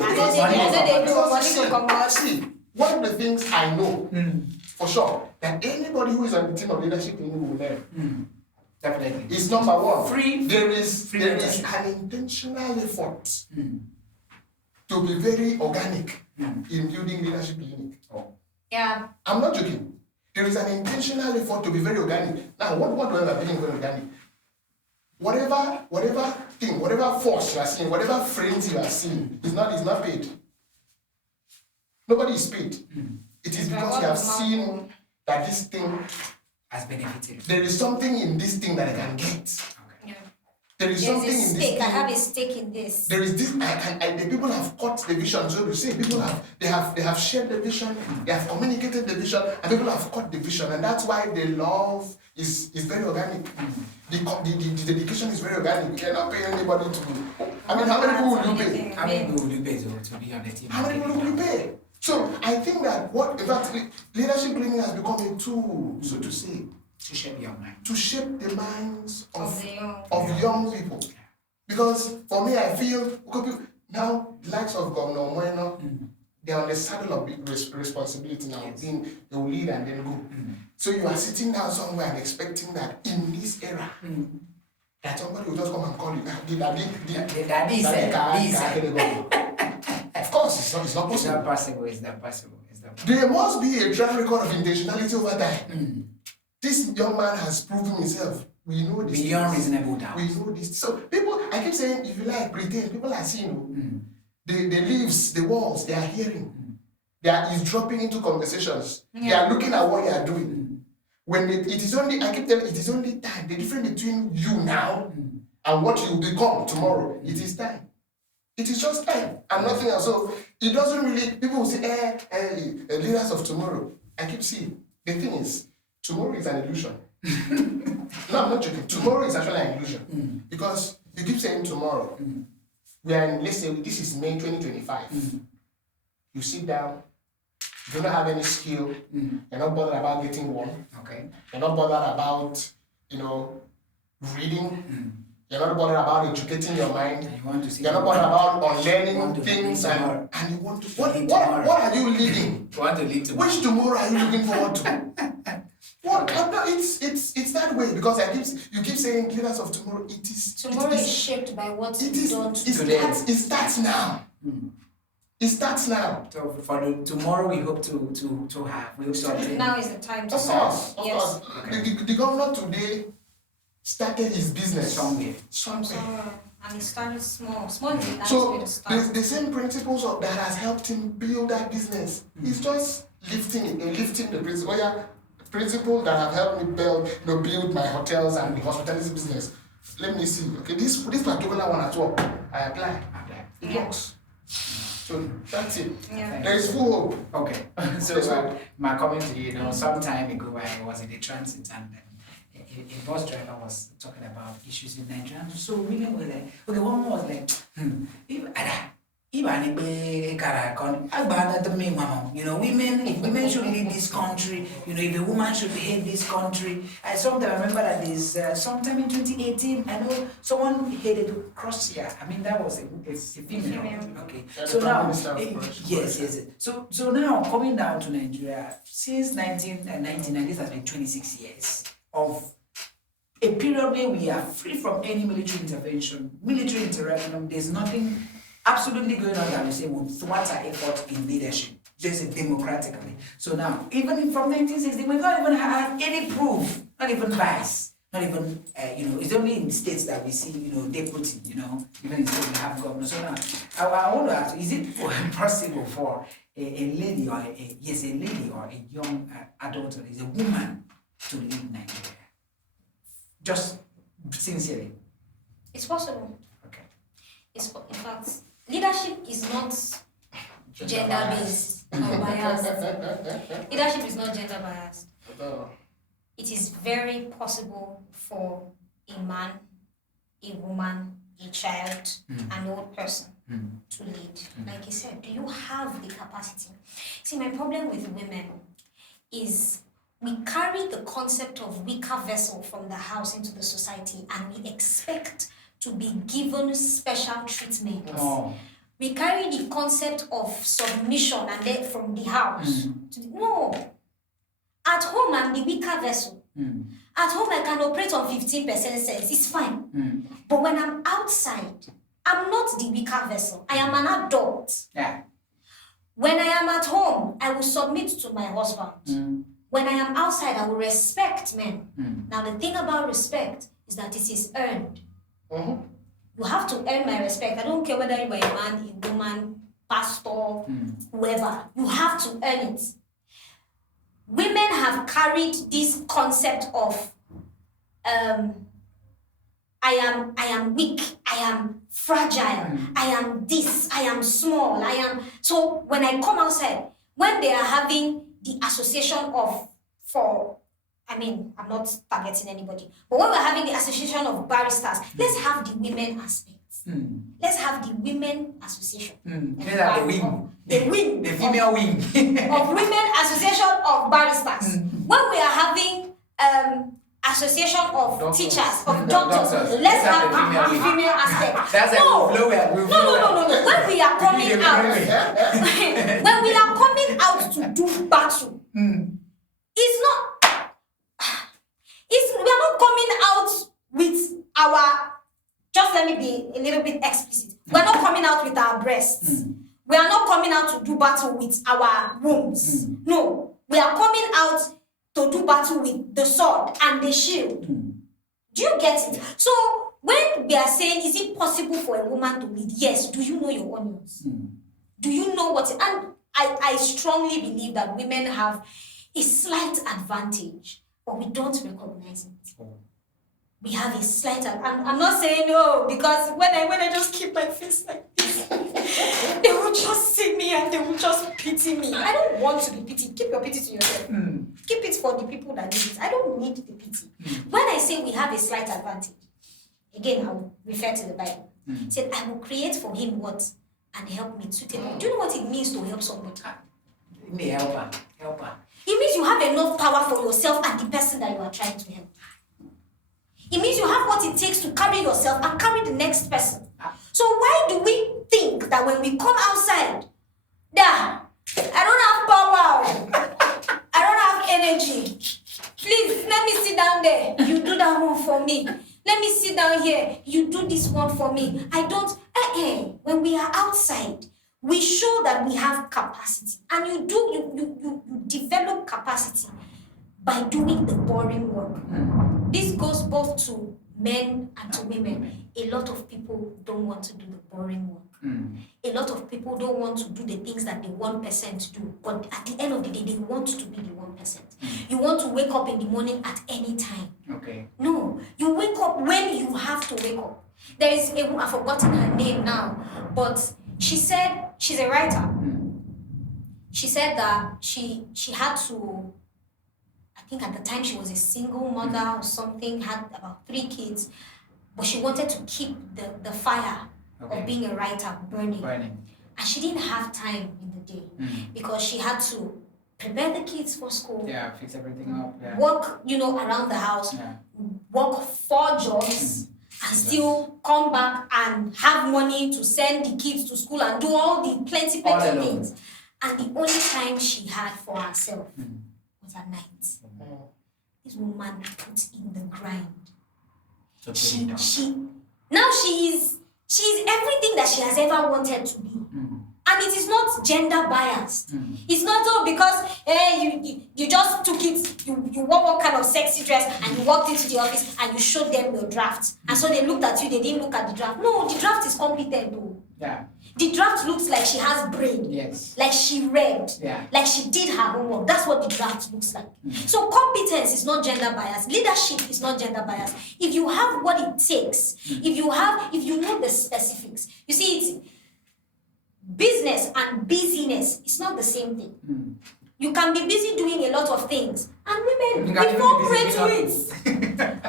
See, one of the things I know for sure, that anybody who is on the team of leadership will learn. Definitely. It's number one. There is free an intentional effort to be very organic in building leadership clinic. Yeah. I'm not joking. There is an intentional effort to be very organic. Now, what do I mean very organic? Whatever thing, whatever force you are seeing, whatever friends you are seeing, is not paid. Nobody is paid. It is because you have seen that this thing has benefited. There is something in this thing that I can get. Yeah. There is something in this thing. I have a stake in this. There is this. The people have caught the vision. So we say people have shared the vision. They have communicated the vision, and people have caught the vision, and that's why the love is very organic. The dedication is very organic. You're not paying anybody to. I mean, how many people will you pay? How many people will you pay to be on the team? How many people will you pay? So I think that in fact, leadership training has become a tool, so to say, To shape your mind. to shape the minds Of the young. of young people. Because for me, I feel now, the likes of Governor Bueno, they're on the saddle of big responsibility now. Yes. Being they will lead and then go. So you are sitting down somewhere and expecting that in this era, that somebody will just come and call you. The daddy said. Of course, it's not It's possible. not possible. It's not possible. There must be a track record of intentionality over time. This young man has proven himself. We know this. Beyond reasonable doubt. We know this. So people, I keep saying, if you like, pretend. People are seeing the leaves, the walls, they are hearing. They are eavesdropping into conversations. They are looking at what you are doing. When it is only, I keep telling, it is only time. The difference between you now and what you become tomorrow, it is time. It is just time and nothing else. So it doesn't really, people will say, leaders of tomorrow. I keep seeing, the thing is, tomorrow is an illusion. No, I'm not joking. Tomorrow is actually an illusion. Because you keep saying tomorrow. We are in, let's say, this is May 2025. You sit down, you don't have any skill, you're not bothered about getting one. Okay. You're not bothered about, reading. You're not bothered about educating your mind. You want to see. You're not bothered about unlearning want to things lead and you want to. Lead What tomorrow. are you leading? You want to lead tomorrow. Which tomorrow are you looking forward to? What? No, it's that way because you keep saying leaders of tomorrow. It is Tomorrow is shaped by what you don't today. It starts now. It starts now. So for the tomorrow we hope to have. We hope to obtain. Now is the time to Of start. course, of Yes. course. The governor today started his business Somewhere. somewhere. And it started small. Small is the nice way So to start. the same principles that has helped him build that business. He's just lifting the principle. Yeah, principles that have helped me build my hotels and the hospitality business. Let me see. Okay, this particular one at work, I apply. It Yeah. works. So that's it. Yeah. There is full hope. Okay. So my comment to you, some time ago I was in the transit and a bus driver was talking about issues in Nigeria. So women were like, okay, one more was like, if women should lead this country, if a woman should head this country. Sometimes I remember that there's sometime in 2018, I know someone headed across here. I mean, that was a female. Okay. So now, yes. So now coming down to Nigeria, since 1999, this has been 26 years of a period where we are free from any military intervention, military interaction. There's nothing absolutely going on that we say would thwart our effort in leadership, just democratically. So now, even from 1960, we've not even had any proof, not even vice, not even, it's only in states that we see, deputy, even in states we have governor. So now, I want to ask, is it possible for a lady or a young adult, or is a woman to lead Nigeria? Just sincerely. It's possible. Okay. In fact, leadership is not gender-based or biased. Leadership is not gender-biased. It is very possible for a man, a woman, a child, an old person to lead. Like you said, do you have the capacity? See, my problem with women is we carry the concept of weaker vessel from the house into the society and we expect to be given special treatment. Oh. We carry the concept of submission and then from the house. No. At home, I'm the weaker vessel. At home, I can operate on 15% sense. It's fine. But when I'm outside, I'm not the weaker vessel. I am an adult. Yeah. When I am at home, I will submit to my husband. When I am outside, I will respect men. Now, the thing about respect is that it is earned. You have to earn my respect. I don't care whether you are a man, a woman, pastor, whoever. You have to earn it. Women have carried this concept of I am weak, I am fragile, I am this, I am small, I am. So when I come outside, when they are having the association of, I'm not targeting anybody, but when we're having the association of barristers, let's have the women aspect. Let's have the Women Association. Let's have the wing. The wing. The female wing. Of Women Association of Barristers. When we are having association of Doctors. teachers, of Doctors. doctors, let's have the female aspect. No. When we are coming out, when we are coming out to do battle, we are not coming out with our, just let me be a little bit explicit. We are not coming out with our breasts. We are not coming out to do battle with our wombs. No, we are coming out to do battle with the sword and the shield. Do you get it? So when we are saying, is it possible for a woman to lead? Yes. Do you know your onions? Do you know what? And I strongly believe that women have a slight advantage, but we don't recognize it. We have a slight, I'm not saying no, because when I just keep my face like this, they will just see me and they will just pity me. I don't want to be pitied. Keep your pity to yourself. Keep it for the people that need it. I don't need the pity. When I say we have a slight advantage, again, I'll refer to the Bible. It said, I will create for him what? And help me to take. Do you know what it means to help somebody? Help her. It means you have enough power for yourself and the person that you are trying to help. It means you have what it takes to carry yourself and carry the next person. So why do we think that when we come outside, I don't have power, I don't have energy. Please, let me sit down there. You do that one for me. Let me sit down here. You do this one for me. I don't. When we are outside, we show that we have capacity. And you develop capacity by doing the boring work. This goes both to men and to women. A lot of people don't want to do the boring work. A lot of people don't want to do the things that the 1% do. But at the end of the day, they want to be the 1%. You want to wake up in the morning at any time. Okay. No, you wake up when you have to wake up. There is a woman, I've forgotten her name now, but she said, she's a writer. She said that she had to, I think at the time she was a single mother or something, had about 3 kids, but she wanted to keep the fire of being a writer burning. And she didn't have time in the day because she had to prepare the kids for school. Yeah, fix everything up. Yeah. Work, around the house, work 4 jobs, and still come back and have money to send the kids to school and do all the plenty things. And the only time she had for herself was at night. This woman put in the grind. She is everything that she has ever wanted to be. And it is not gender biased. It's not because you just took it, you wore one kind of sexy dress and you walked into the office and you showed them your draft. And so they looked at you, they didn't look at the draft. No, the draft is competent though. Yeah. The draft looks like she has brain. Yes. Like she read. Yeah. Like she did her homework. That's what the draft looks like. So competence is not gender biased. Leadership is not gender biased. If you have what it takes, if you know the specifics, you see it's business and busyness is not the same thing. You can be busy doing a lot of things, and women, we fall prey to it.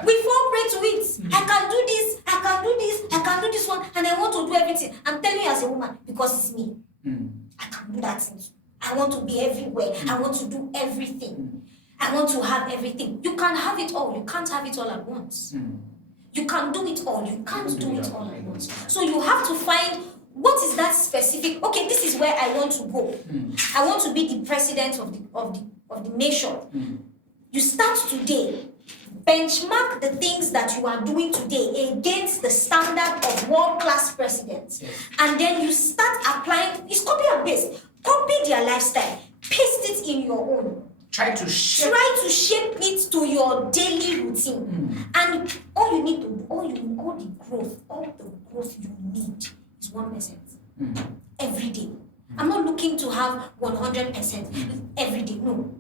We fall prey to it. I can do this, I can do this, I can do this one, and I want to do everything. I'm telling you as a woman, because it's me. I can do that thing. I want to be everywhere. I want to do everything. I want to have everything. You can have it all. You can't have it all at once. You can do it all. You can't do it all at once. So you have to find what is that specific. Okay, this is where I want to go. I want to be the president of the nation. You start today. Benchmark the things that you are doing today against the standard of world-class presidents. And then you start applying. It's copy and paste. Copy their lifestyle. Paste it in your own. Try to shape it to your daily routine. And all you need to do, all the growth you need is 1% every day. I'm not looking to have 100% every day. No.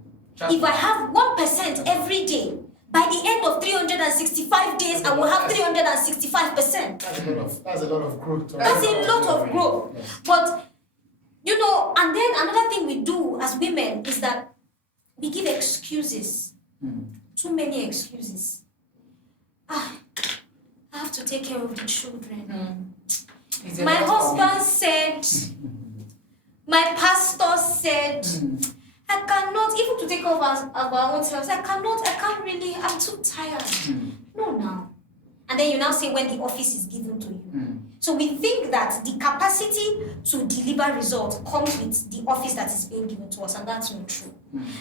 If I have 1% every day, by the end of 365 days, I will have 365%. That's a lot of growth. That's a lot of growth. But, and then another thing we do as women is that we give excuses. Too many excuses. I have to take care of the children. It's a My lot for me. husband said, my pastor said, I cannot, even to take over our own selves, I can't really, I'm too tired. No, now. And then you now say when the office is given to you. So we think that the capacity to deliver results comes with the office that is being given to us, and that's not true.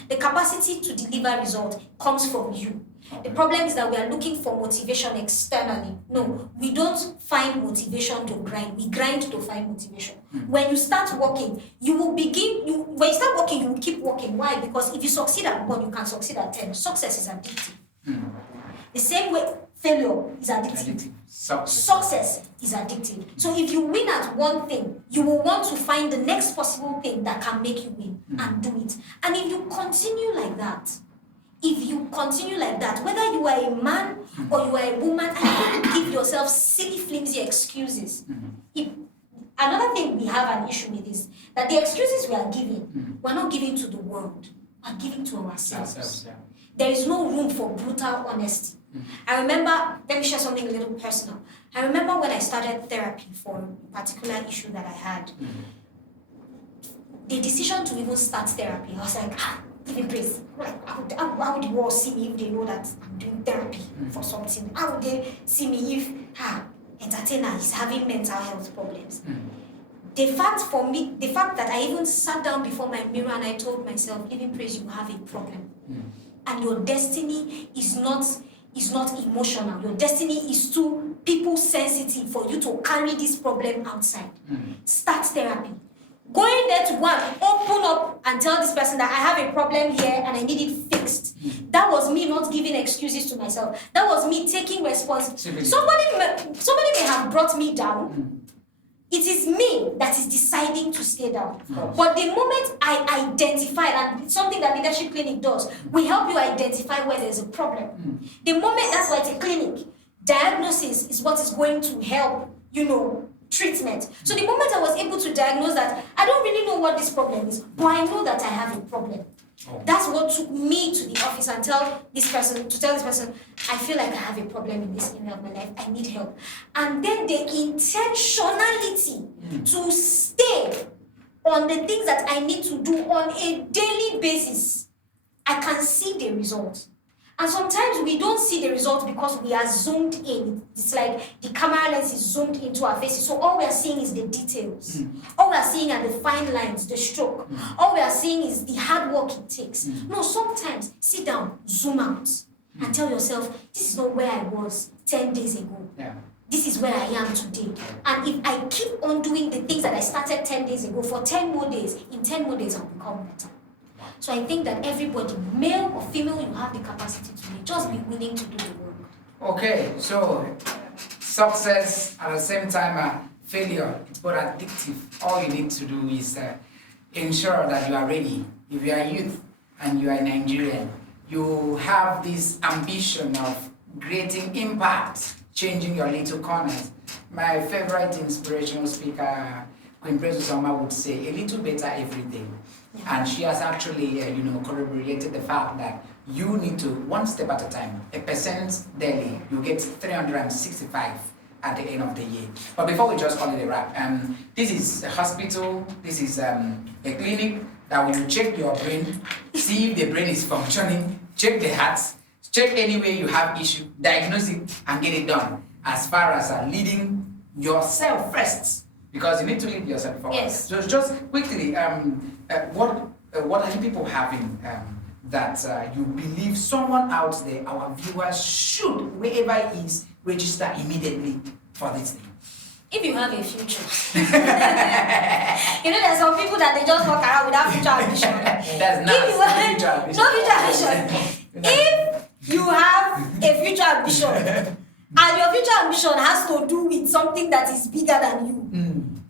The capacity to deliver results comes from you. The problem is that we are looking for motivation externally. No, we don't find motivation to grind. We grind to find motivation. When you start working, you will begin, when you start working, you will keep working. Why? Because if you succeed at 1, you can succeed at 10. Success is addictive. The same way failure is addictive. Success is addictive. So if you win at one thing, you will want to find the next possible thing that can make you win and do it. And if you continue like that, whether you are a man or you are a woman, and you give yourself silly, flimsy excuses. Another thing we have an issue with is that the excuses we are giving, we're not giving to the world, we're giving to ourselves. There is no room for brutal honesty. I remember, let me share something a little personal. I remember when I started therapy for a particular issue that I had. The decision to even start therapy, I was like, give me praise. Like, how would the world see me if they know that I'm doing therapy for something? How would they see me if entertainer is having mental health problems? The fact that I even sat down before my mirror and I told myself, give me praise, you have a problem. And your destiny is not emotional. Your destiny is too people sensitive for you to carry this problem outside. Start therapy. Going there to one, open up and tell this person that I have a problem here and I need it fixed. That was me not giving excuses to myself. That was me taking responsibility. Somebody may have brought me down. It is me that is deciding to stay down. But the moment I identify, and it's something that Leadership Clinic does, we help you identify where there's a problem. The moment, that's why it's a clinic. Diagnosis is what is going to help, treatment. So the moment I was able to diagnose that, I don't really know what this problem is, but I know that I have a problem. That's what took me to the office and tell this person, I feel like I have a problem in this area of my life, I need help. And then the intentionality to stay on the things that I need to do on a daily basis, I can see the results. And sometimes we don't see the results because we are zoomed in. It's like the camera lens is zoomed into our faces. So all we are seeing is the details. All we are seeing are the fine lines, the stroke. All we are seeing is the hard work it takes. No, sometimes sit down, zoom out, and tell yourself, this is not where I was 10 days ago. This is where I am today. And if I keep on doing the things that I started 10 days ago for 10 more days, in 10 more days I'll become better. So I think that everybody, male or female, you have the capacity to be. Just be willing to do the work. Okay, so success at the same time failure, but addictive. All you need to do is ensure that you are ready. If you are youth and you are Nigerian, you have this ambition of creating impact, changing your little corners. My favorite inspirational speaker, Queen Presusoma, would say, a little better every day. And she has actually, corroborated the fact that you need to, one step at a time, 1% daily, you get 365 at the end of the year. But before we just call it a wrap, this is a hospital, this is a clinic that will check your brain, see if the brain is functioning, check the heart, check any way you have issue, diagnose it, and get it done. As far as leading yourself first, because you need to lead yourself forward. Yes. So just quickly, what are you people having that you believe someone out there, our viewers, should, wherever he is, register immediately for this thing? If you have a future. There's some people that they just walk around without future ambition. That's not No future ambition. If you have a future ambition, and your future ambition has to do with something that is bigger than you,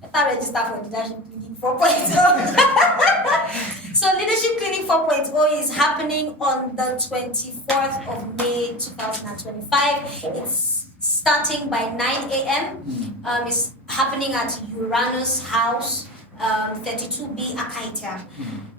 better register for Leadership Clinic 4.0. So Leadership Clinic 4.0 is happening on the 24th of May 2025. It's starting by 9 a.m. It's happening at Uranus House, 32B Akaita.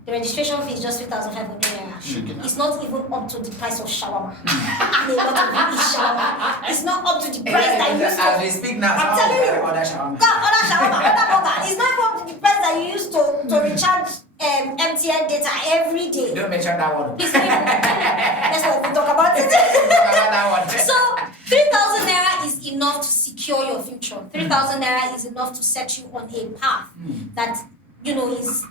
The registration fee is just 3,500 naira. Shaking. It's not even up to the price of shawarma. And a lot of you eat shawarma. It's not up to the price that you used to. As we speak now, I'm telling you. Other shawarma. Other shawarma, other burger. It's not even up to the price that you used to recharge MTN data every day. Don't mention that one. Please, let's not talk about it. So 3,000 naira is enough to secure your future. 3,000 naira is enough to set you on a path that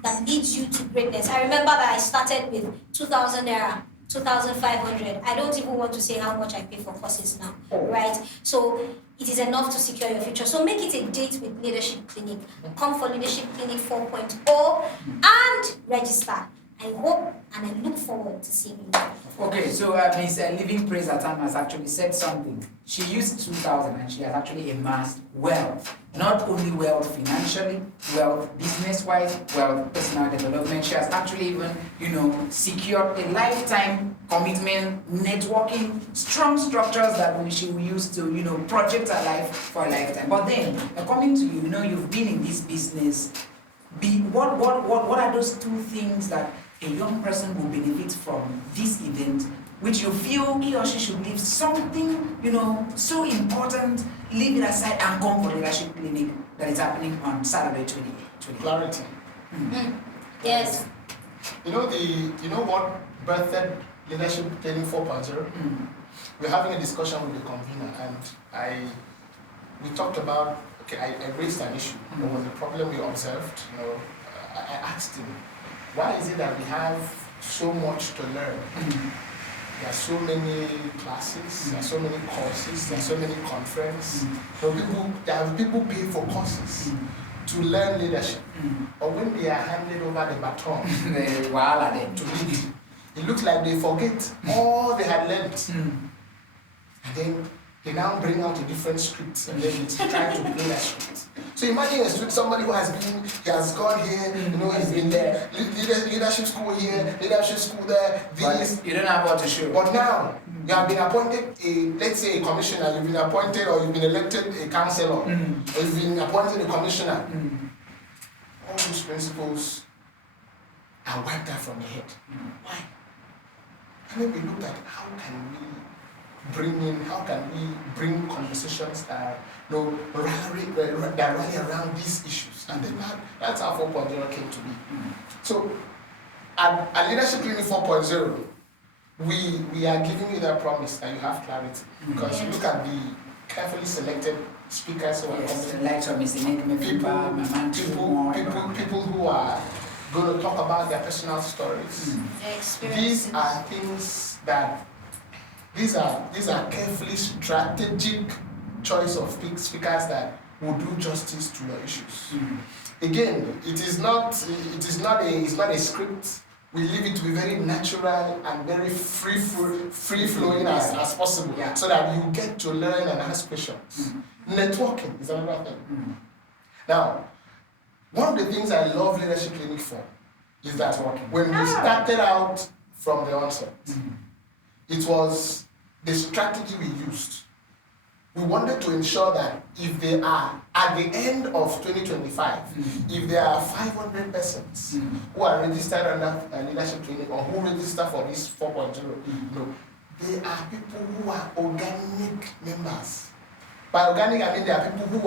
that leads you to greatness. I remember that I started with 2,000 naira, 2,500. I don't even want to say how much I pay for courses now, right? So it is enough to secure your future. So make it a date with Leadership Clinic. Come for Leadership Clinic 4.0 and register. I hope and I look forward to seeing you. Okay, so Miss Living Praise Atam has actually said something. She used 2,000 and she has actually amassed wealth. Not only wealth financially, wealth business-wise, wealth personal development. She has actually even, secured a lifetime commitment, networking, strong structures that she will use to, project her life for a lifetime. But then, coming to you, you've been in this business. What are those two things that a young person will benefit from this event, which you feel he or she should leave something, so important, leave it aside and come for Leadership Clinic that is happening on Saturday 28th? Clarity. Yes. You know what birthed Leadership Clinic 4.0? We're having a discussion with the convener, and we talked about. Okay, I raised an issue. There was a problem we observed. I asked him, why is it that we have so much to learn? There are so many classes, there are so many courses, there are so many conferences. There are people pay for courses to learn leadership. But when they are handed over the baton to lead, it looks like they forget all they had learned. And then they now bring out a different script and then it's trying to play that script. So imagine a student, somebody who has gone here, he's been there, leadership school here, leadership school there, this. But you don't have what to show. But now, you have been appointed let's say a commissioner, you've been appointed or you've been elected a councillor, or you've been appointed a commissioner. All those principles are wiped out from your head. Why? And then we looked at how can we bring conversations that rally around these issues, and then that's how 4.0 came to be. So at Leadership Clinic 4.0, we are giving you that promise that you have clarity, because you look at the carefully selected speakers who are coming, people who are going to talk about their personal stories. These are things that These are carefully strategic choice of speakers that will do justice to your issues. Again, it's not a script. We leave it to be very natural and very free flowing as possible, so that you get to learn and ask questions. Networking is another thing. Now, one of the things I love Leadership Clinic for is that when we started out from the onset, it was the strategy we used. We wanted to ensure that if they are, at the end of 2025, if there are 500 persons who are registered under Leadership Clinic or who register for this 4.0, they are people who are organic members. By organic, I mean there are people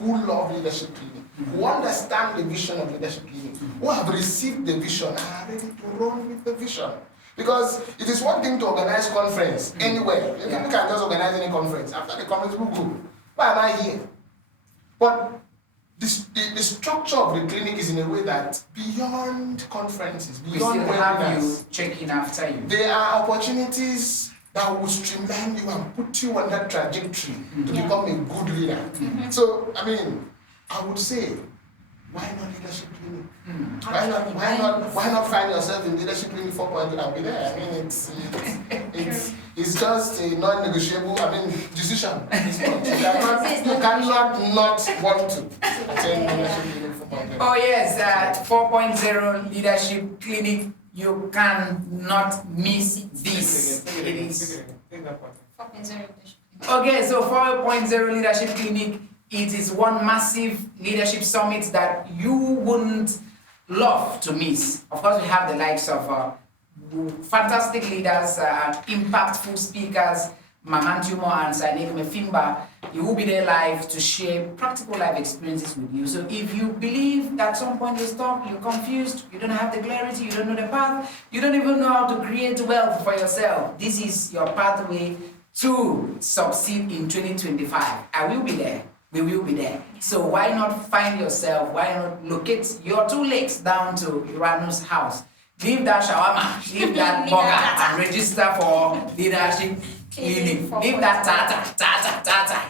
who love Leadership Clinic, who understand the vision of Leadership Clinic, who have received the vision and are ready to run with the vision. Because it is one thing to organize conference anywhere. You can just organize any conference. After the conference, we'll go. Why am I here? But the structure of the clinic is in a way that beyond conferences, beyond we still have you checking after you. There are opportunities that will streamline you and put you on that trajectory to become a good leader. So, I would say, why not Leadership Clinic? Why not find yourself in Leadership Clinic 4.0 and be there? It's just a non-negotiable, decision. You cannot not want to attend Leadership Clinic 4.0. Oh yes, 4.0 Leadership Clinic. You cannot miss this. Okay, so 4.0 Leadership Clinic. It is one massive leadership summit that you wouldn't love to miss. Of course, we have the likes of fantastic leaders, impactful speakers, Mamantumo and Sainek Mefimba. He will be there live to share practical life experiences with you. So if you believe that at some point you're stuck, you're confused, you don't have the clarity, you don't know the path, you don't even know how to create wealth for yourself, this is your pathway to succeed in 2025. I will be there. We will be there. So why not find yourself? Why not locate your 2 legs down to Iranu's house? Leave that shawarma, leave that burger, and register for leadership clinic. Leave that tata.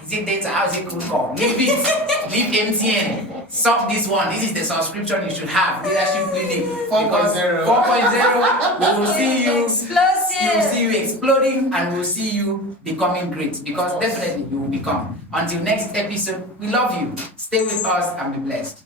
Is it data? How is it called? Leave it. Leave MTN. Stop this one. This is the subscription you should have. Leadership clinic. 4.0. 4.0. We will see you. Explosive. We will see you exploding, and we will see you becoming great. Because definitely you will become. Until next episode, we love you. Stay with us and be blessed.